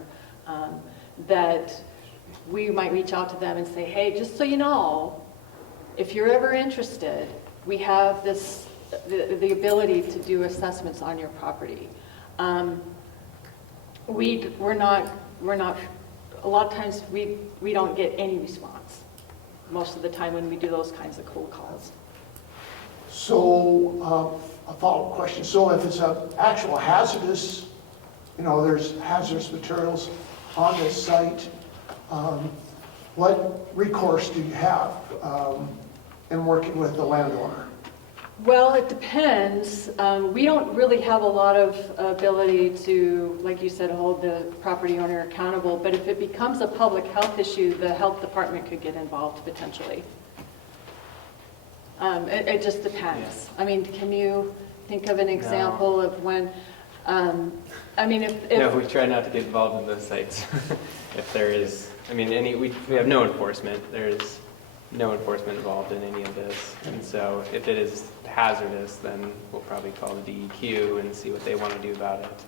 that we might reach out to them and say, hey, just so you know, if you're ever interested, we have this, the ability to do assessments on your property. We're not, a lot of times we don't get any response most of the time when we do those kinds of cold calls. So, a follow-up question. So if it's an actual hazardous, there's hazardous materials on this site, what recourse do you have in working with the landowner? Well, it depends. We don't really have a lot of ability to, like you said, hold the property owner accountable, but if it becomes a public health issue, the health department could get involved potentially. It just depends. I mean, can you think of an example of when, I mean, if... No, we try not to get involved in those sites. If there is, I mean, we have no enforcement. There's no enforcement involved in any of this. And so if it is hazardous, then we'll probably call the DEQ and see what they want to do about it.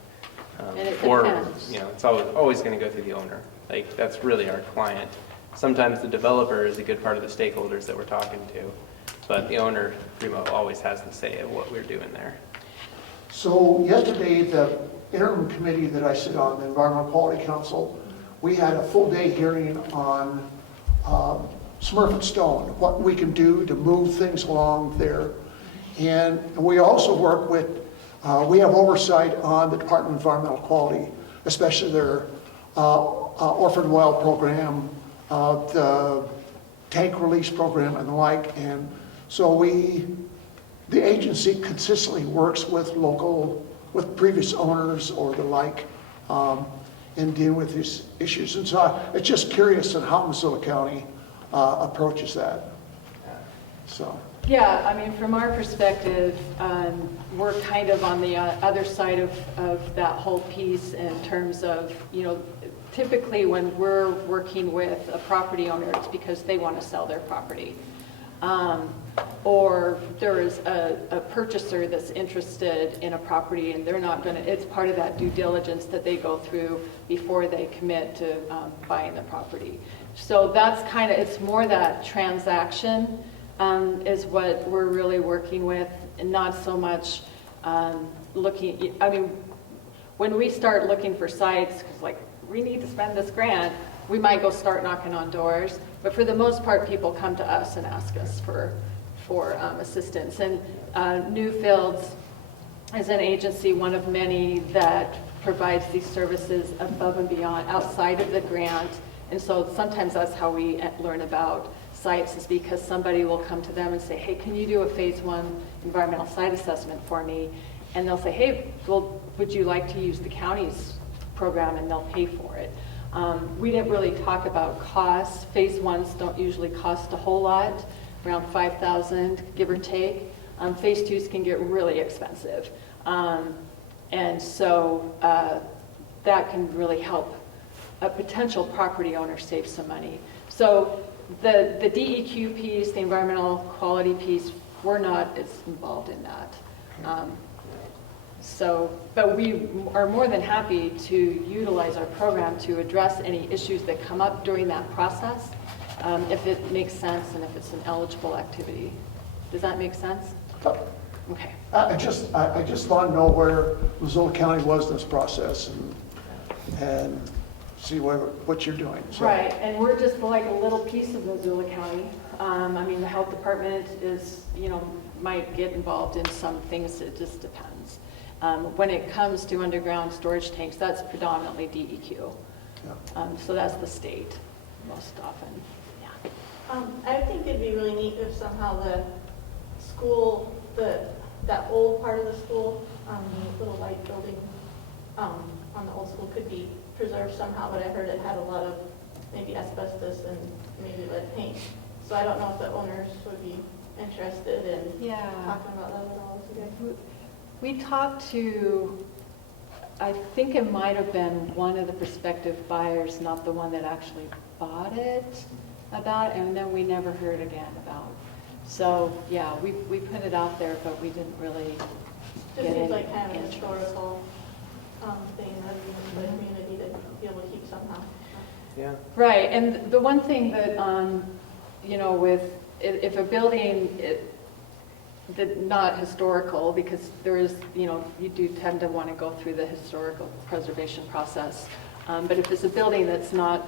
And it or, depends. It's always going to go through the owner. Like, that's really our client. Sometimes the developer is a good part of the stakeholders that we're talking to, but the owner pretty much always has the say of what we're doing there. So yesterday, the interim committee that I sit on, the Environmental Quality Council, we had a full day hearing on Smurf and Stone, what we can do to move things along there. And we also work with, we have oversight on the Department of Environmental Quality, especially their orphan well program, the tank release program and the like. And so the agency consistently works with with previous owners or the like in dealing with these issues. And so it's just curious on how Missoula County approaches that. So. Yeah, I mean, from our perspective, we're kind of on the other side of that whole piece in terms of, typically when we're working with a property owner, it's because they want to sell their property. Or there is a purchaser that's interested in a property and they're not going to, it's part of that due diligence that they go through before they commit to buying the property. So that's kind of, it's more that transaction is what we're really working with, and not so much looking, I mean, when we start looking for sites, because like we need to spend this grant, we might go start knocking on doors, but for the most part, people come to us and ask us for assistance. And Newfields is an agency, one of many, that provides these services above and beyond, outside of the grant. And so sometimes that's how we learn about sites, is because somebody will come to them and say, hey, can you do a phase 1 environmental site assessment for me? And they'll say, hey, well, would you like to use the county's program? And they'll pay for it. We didn't really talk about costs. Phase 1s don't usually cost a whole lot, around $5,000, give or take. Phase 2s can get really expensive. And so that can really help a potential property owner save some money. So the DEQ piece, the environmental quality piece, we're not as involved in that. But we are more than happy to utilize our program to address any issues that come up during that process, if it makes sense and if it's an eligible activity. Does that make sense? Okay. I just want to know where Missoula County was in this process and see what you're doing. So. Right, and we're just like a little piece of Missoula County. I mean, the health department is, might get involved in some things. It just depends. When it comes to underground storage tanks, that's predominantly DEQ. Yeah. So that's the state most often. Yeah. I think it'd be really neat if somehow the school, that old part of the school, the little white building on the old school could be preserved somehow, but I heard it had a lot of maybe asbestos and maybe lead paint. So I don't know if the owners would be interested in talking about that at all today. We talked to, I think it might have been one of the prospective buyers, not the one that actually bought it, and then we never heard again about So, yeah, we put it out there, but we didn't really Just get seems any like kind of an interest. historical thing that the community to be able to keep somehow. Yeah. Right, and the one thing that, you know, with, if a building, that not historical, because there is, you know, you do tend to want to go through the historical preservation process. But if it's a building that's not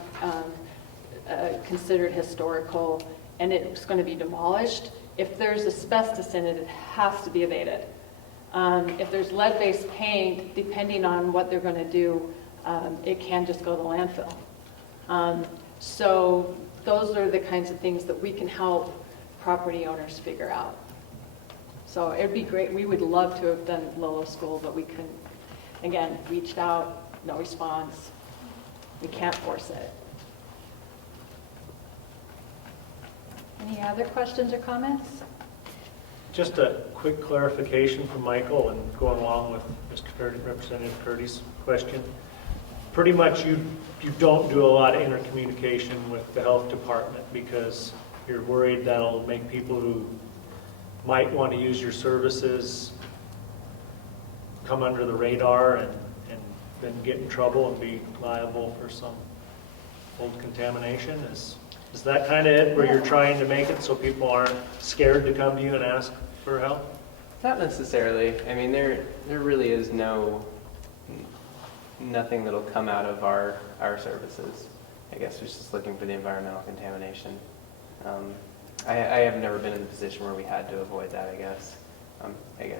considered historical and it's going to be demolished, if there's asbestos in it, it has to be abated. If there's lead-based paint, depending on what they're going to do, it can just go to landfill. So those are the kinds of things that we can help property owners figure out. So it'd be great. We would love to have done Lolo School, but we couldn't. Again, reached out, no response. We can't force it. Any other questions or comments? Just a quick clarification from Michael and going along with Representative Curdy's question. Pretty much you don't do a lot of intercommunication with the health department because you're worried that'll make people who might want to use your services come under the radar and then get in trouble and be liable for some old contamination. Is that kind of it, where you're trying to make it so people aren't scared to come to you and ask for help? Not necessarily. I mean, there really is nothing that'll come out of our services. I guess we're just looking for the environmental contamination. I have never been in the position where we had to avoid that, I guess.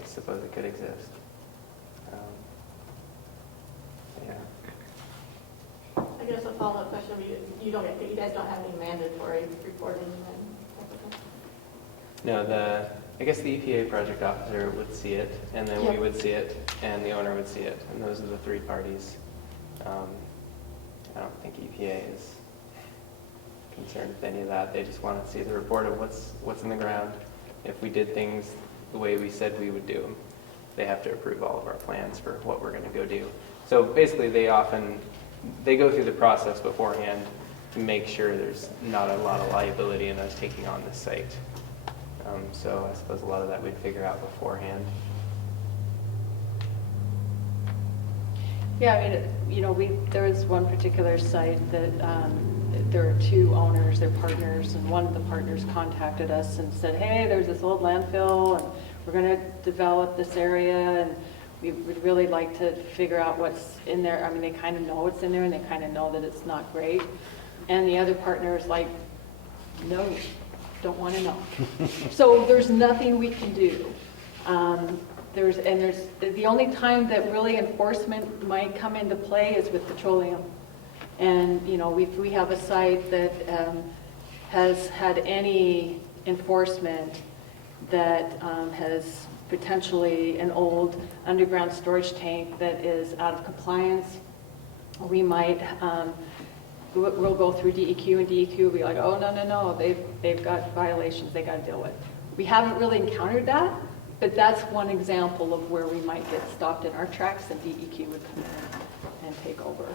Suppose it could exist. Yeah. I guess a follow-up question, you guys don't have any mandatory reporting then? No, I guess the EPA project officer would see it, and then we would see it, and the owner would see it, and those are the three parties. I don't think EPA is concerned with any of that. They just want to see the report of what's in the ground. If we did things the way we said we would do them, they have to approve all of our plans for what we're going to go do. So basically, they go through the process beforehand to make sure there's not a lot of liability in us taking on this site. So I suppose a lot of that we'd figure out beforehand. Yeah, I mean, you know, there is one particular site that there are two owners, they're partners, and one of the partners contacted us and said, hey, there's this old landfill, and we're going to develop this area, and we would really like to figure out what's in there. I mean, they kind of know what's in there, and they kind of know that it's not great. And the other partner is like, no, don't want to know. So there's nothing we can do. There's the only time that really enforcement might come into play is with petroleum. And, you know, if we have a site that has had any enforcement that has potentially an old underground storage tank that is out of compliance, we might, we'll go through DEQ, and DEQ will be like, oh, no, they've got violations they got to deal with. We haven't really encountered that, but that's one example of where we might get stopped in our tracks, and DEQ would come in and take over.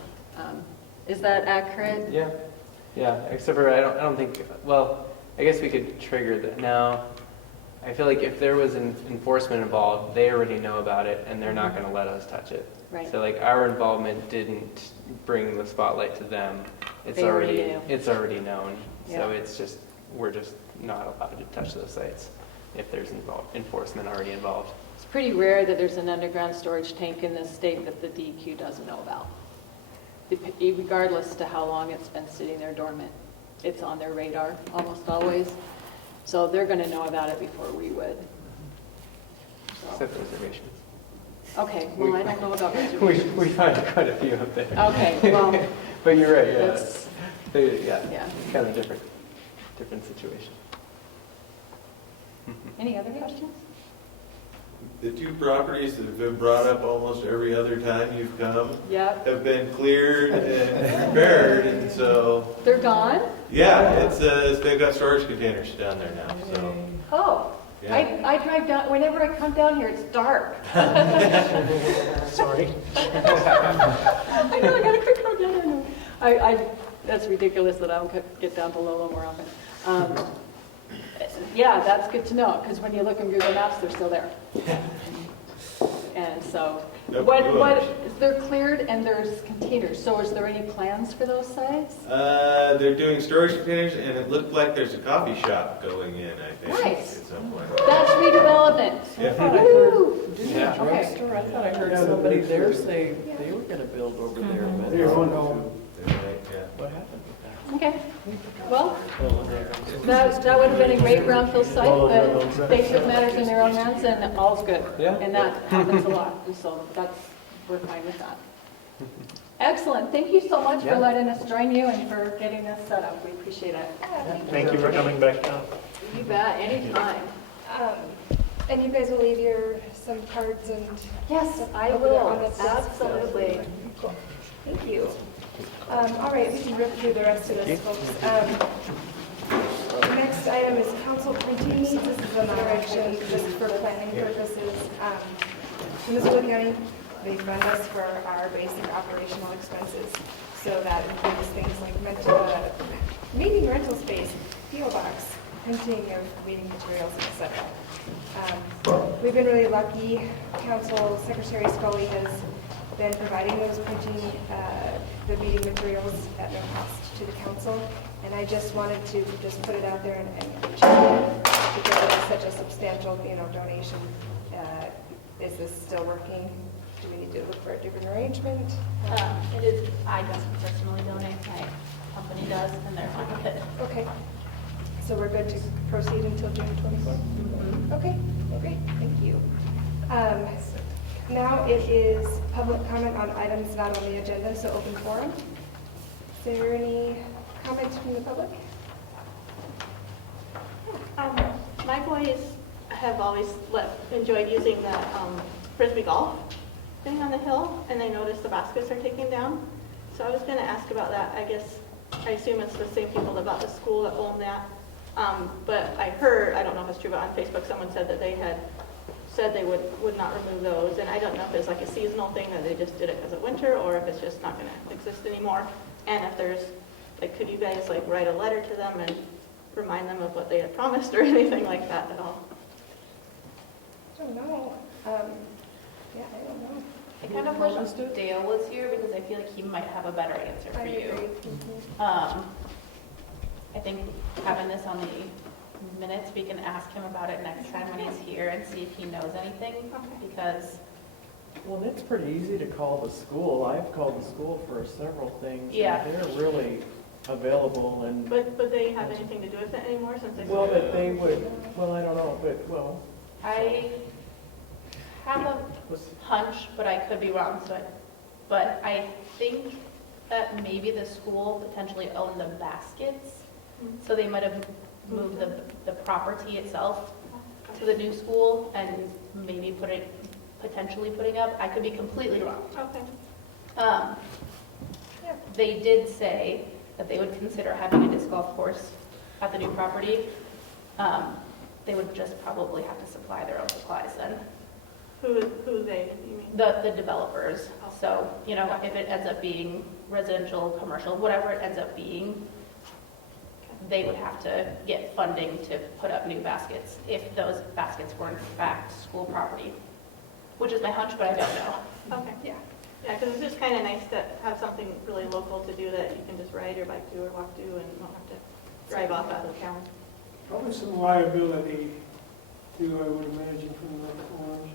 Is that accurate? Yeah. Except for I don't think. Well, I guess we could trigger that now. I feel like if there was an enforcement involved, they already know about it, and they're not going to let us touch it. Right. So like our involvement didn't bring the spotlight to them. It's already known. Yeah. So it's just we're just not allowed to touch those sites if there's enforcement already involved. It's pretty rare that there's an underground storage tank in this state that the DEQ doesn't know about, regardless to how long it's been sitting there dormant. It's on their radar almost always. So they're going to know about it before we would. So. Except reservations. Okay, well, I don't know about reservations. We find quite a few up there. Okay, well. But you're right, yeah. It's kind of a different situation. Any other questions? The two properties that have been brought up almost every other time you've come have been cleared and repaired, and so... They're gone? Yeah, they've got storage containers down there now, so... Oh, yeah. I drive down, whenever I come down here, it's dark. Sorry. I know, I gotta quick come down here. That's ridiculous that I don't get down to Lolo more often. yeah, that's good to know, because when you look in Google Maps, they're still there. And so, they're cleared and there's containers, so is there any plans for those sites? They're doing storage containers, and it looked like there's a coffee shop going in, I think. Nice. At some point. That's redevelopment. Yeah. I thought I heard, Woo! didn't the drugstore, I thought I heard somebody there say they were gonna build over there, but I don't know what happened with that. Okay, well, that would have been a great brownfield site, but they took matters in their own hands and all's good. Yeah. And that happens a lot, and so we're fine with that. Excellent, thank you so much for letting us join you and for getting this set up, we appreciate it. Thank you for coming back down. You bet, anytime. And you guys will leave some cards and... Yes, I over there will, on the desk. absolutely. Thank you. All right, we can rip through the rest of this, folks. The next item is council printing needs. This is a direction just for planning purposes. In Missoula County, they fund us for our basic operational expenses. So that includes things like meeting rental space, PO box, printing of meeting materials, etc. We've been really lucky. Council Secretary Scully has been providing those printing, the meeting materials at no cost to the council. And I just wanted to just put it out there and check in because it is such a substantial, donation. Is this still working? Do we need to look for a different arrangement? It is, I don't personally donate, my company does, and they're fine with it. Okay. So we're good to proceed until June 24th? Okay, great, thank you. Now it is public comment on items not on the agenda, so open forum. Is there any comments from the public? My boys have always enjoyed using the Frisbee golf thing on the hill, and they noticed the baskets are taken down. So I was going to ask about that. I assume it's the same people that bought the school that own that. But I heard, I don't know if it's true, but on Facebook someone said that they had said they would not remove those. And I don't know if it's like a seasonal thing that they just did it because of winter, or if it's just not going to exist anymore. And if there's, could you guys write a letter to them and remind them of what they had promised or anything like that at all? I don't know. Yeah, I don't know. I kind of wish Dale was here because I feel like he might have a better answer for you. I think having this on the minutes, we can ask him about it next time when he's here and see if he knows anything, because... Well, it's pretty easy to call the school. I've called the school for several things. Yeah. And they're really available and... But they have anything to do with it anymore since they... Well, that they would, well, I don't know, but, well... I have a hunch, but I could be wrong, but I think that maybe the school potentially owned the baskets, so they might have moved the property itself to the new school and maybe potentially putting up. I could be completely wrong. Okay. They did say that they would consider having a disc golf course at the new property. They would just probably have to supply their own supplies then. Who they, you mean? The developers. So, if it ends up being residential, commercial, whatever it ends up being, they would have to get funding to put up new baskets if those baskets were in fact school property, which is my hunch, but I don't know. Okay. Yeah, because it's just kind of nice to have something really local to do that you can just ride your bike to or walk to and not have to drive off out of town. Probably some liability too, I would imagine, from the owners.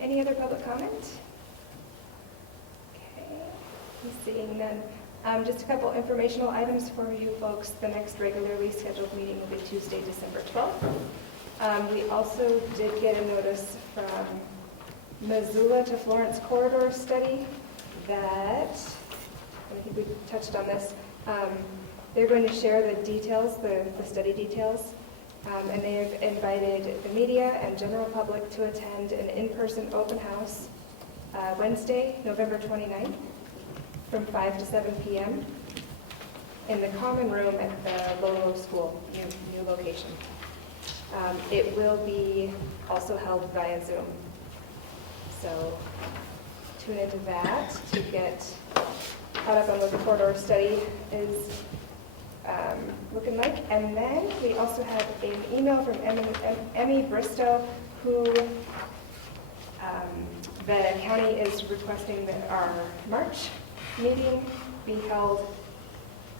Any other public comment? Okay, seeing none. Just a couple informational items for you folks. The next regularly scheduled meeting will be Tuesday, December 12th. We also did get a notice from Missoula to Florence corridor study that, I think we touched on this, they're going to share the details, the study details, and they have invited the media and general public to attend an in-person open house Wednesday, November 29th, from 5 to 7 p.m. in the common room at the Lolo school, new location. It will be also held via Zoom. So tune into that to get caught up on what the corridor study is looking like. And then we also have an email from Emmy Bristow, who the county is requesting that our March meeting be held,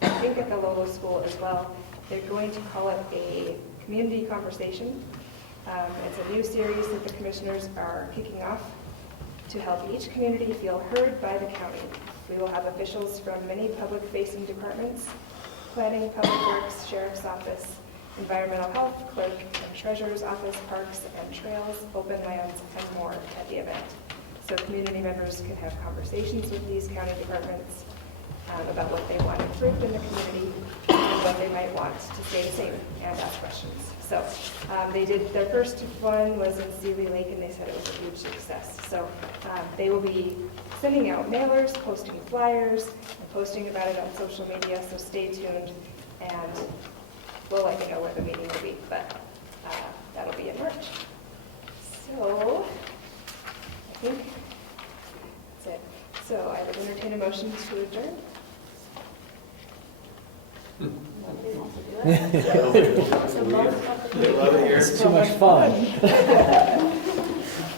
I think at the Lolo school as well. They're going to call it a community conversation. It's a new series that the commissioners are kicking off to help each community feel heard by the county. We will have officials from many public-facing departments: planning, public works, sheriff's office, environmental health, clerk and treasurer's office, parks and trails, open lands, and more at the event. So community members can have conversations with these county departments about what they want improved in the community and what they might want to stay the same and ask questions. So they did, their first one was in Sealy Lake, and they said it was a huge success. So they will be sending out mailers, posting flyers, and posting about it on social media, so stay tuned, and we'll let you know where the meeting will be, but that'll be in March. So I think that's it. So I would entertain a motion to adjourn. It's too much fun.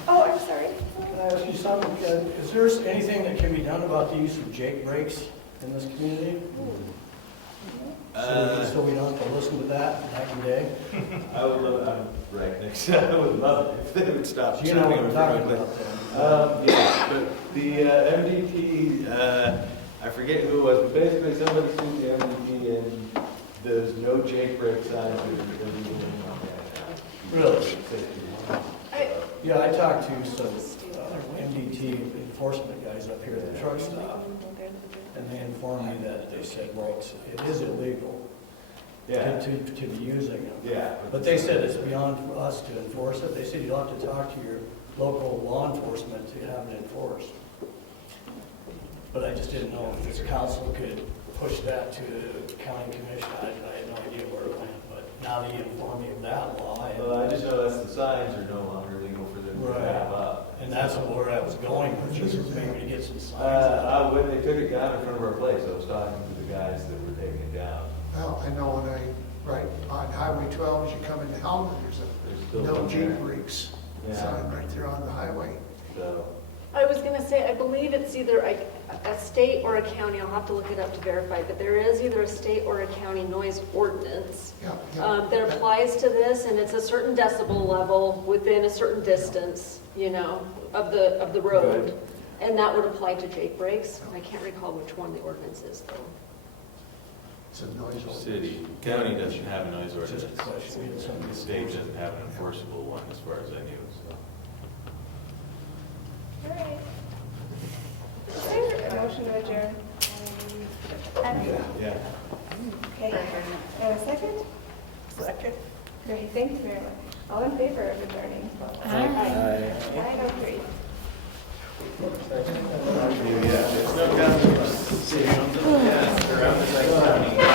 Oh, I'm sorry. Can I ask you something? Is there anything that can be done about the use of Jake breaks in this community? So we don't have to listen to that back in the day? I would love, I'm right next to I would love it if they would stop. So you know what I'm talking about then? Yeah, but the MDT, I forget who it was, but basically somebody sued the MDT and there's no Jake break signs. Really? Yeah, I talked to some MDT enforcement guys up here at the truck stop, and they informed me that they said, well, it is illegal to be using them. Yeah. But they said it's beyond us to enforce it. They said you'll have to talk to your local law enforcement to have it enforced. But I just didn't know if this council could push that to the county commission. I had no idea where it went, but now that you informed me of that law. Well, I just know that's the signs are no longer legal for them to have up. And that's where I was going with this, is maybe to get some signs. When they took it down in front of our place, I was talking to the guys that were taking it down. Well, I know when right on Highway 12, as you come into Helena, there's a no Jeep brakes sign right there on the highway. So. I was going to say, I believe it's either a state or a county, I'll have to look it up to verify, but there is either a state or a county noise ordinance that applies to this, and it's a certain decibel level within a certain distance, you know, of the road. Right. And that would apply to Jake brakes. I can't recall which one the ordinance is, though. It's a noise ordinance. City, county doesn't have a noise ordinance. The state doesn't have an enforceable one, as far as I knew. So. All right. Is there a motion to adjourn? Yeah. Okay. And a second? Second. Great, thank you very much. All in favor of adjourning? Aye. 9:03. Yeah, there's no county. Yeah, around the county.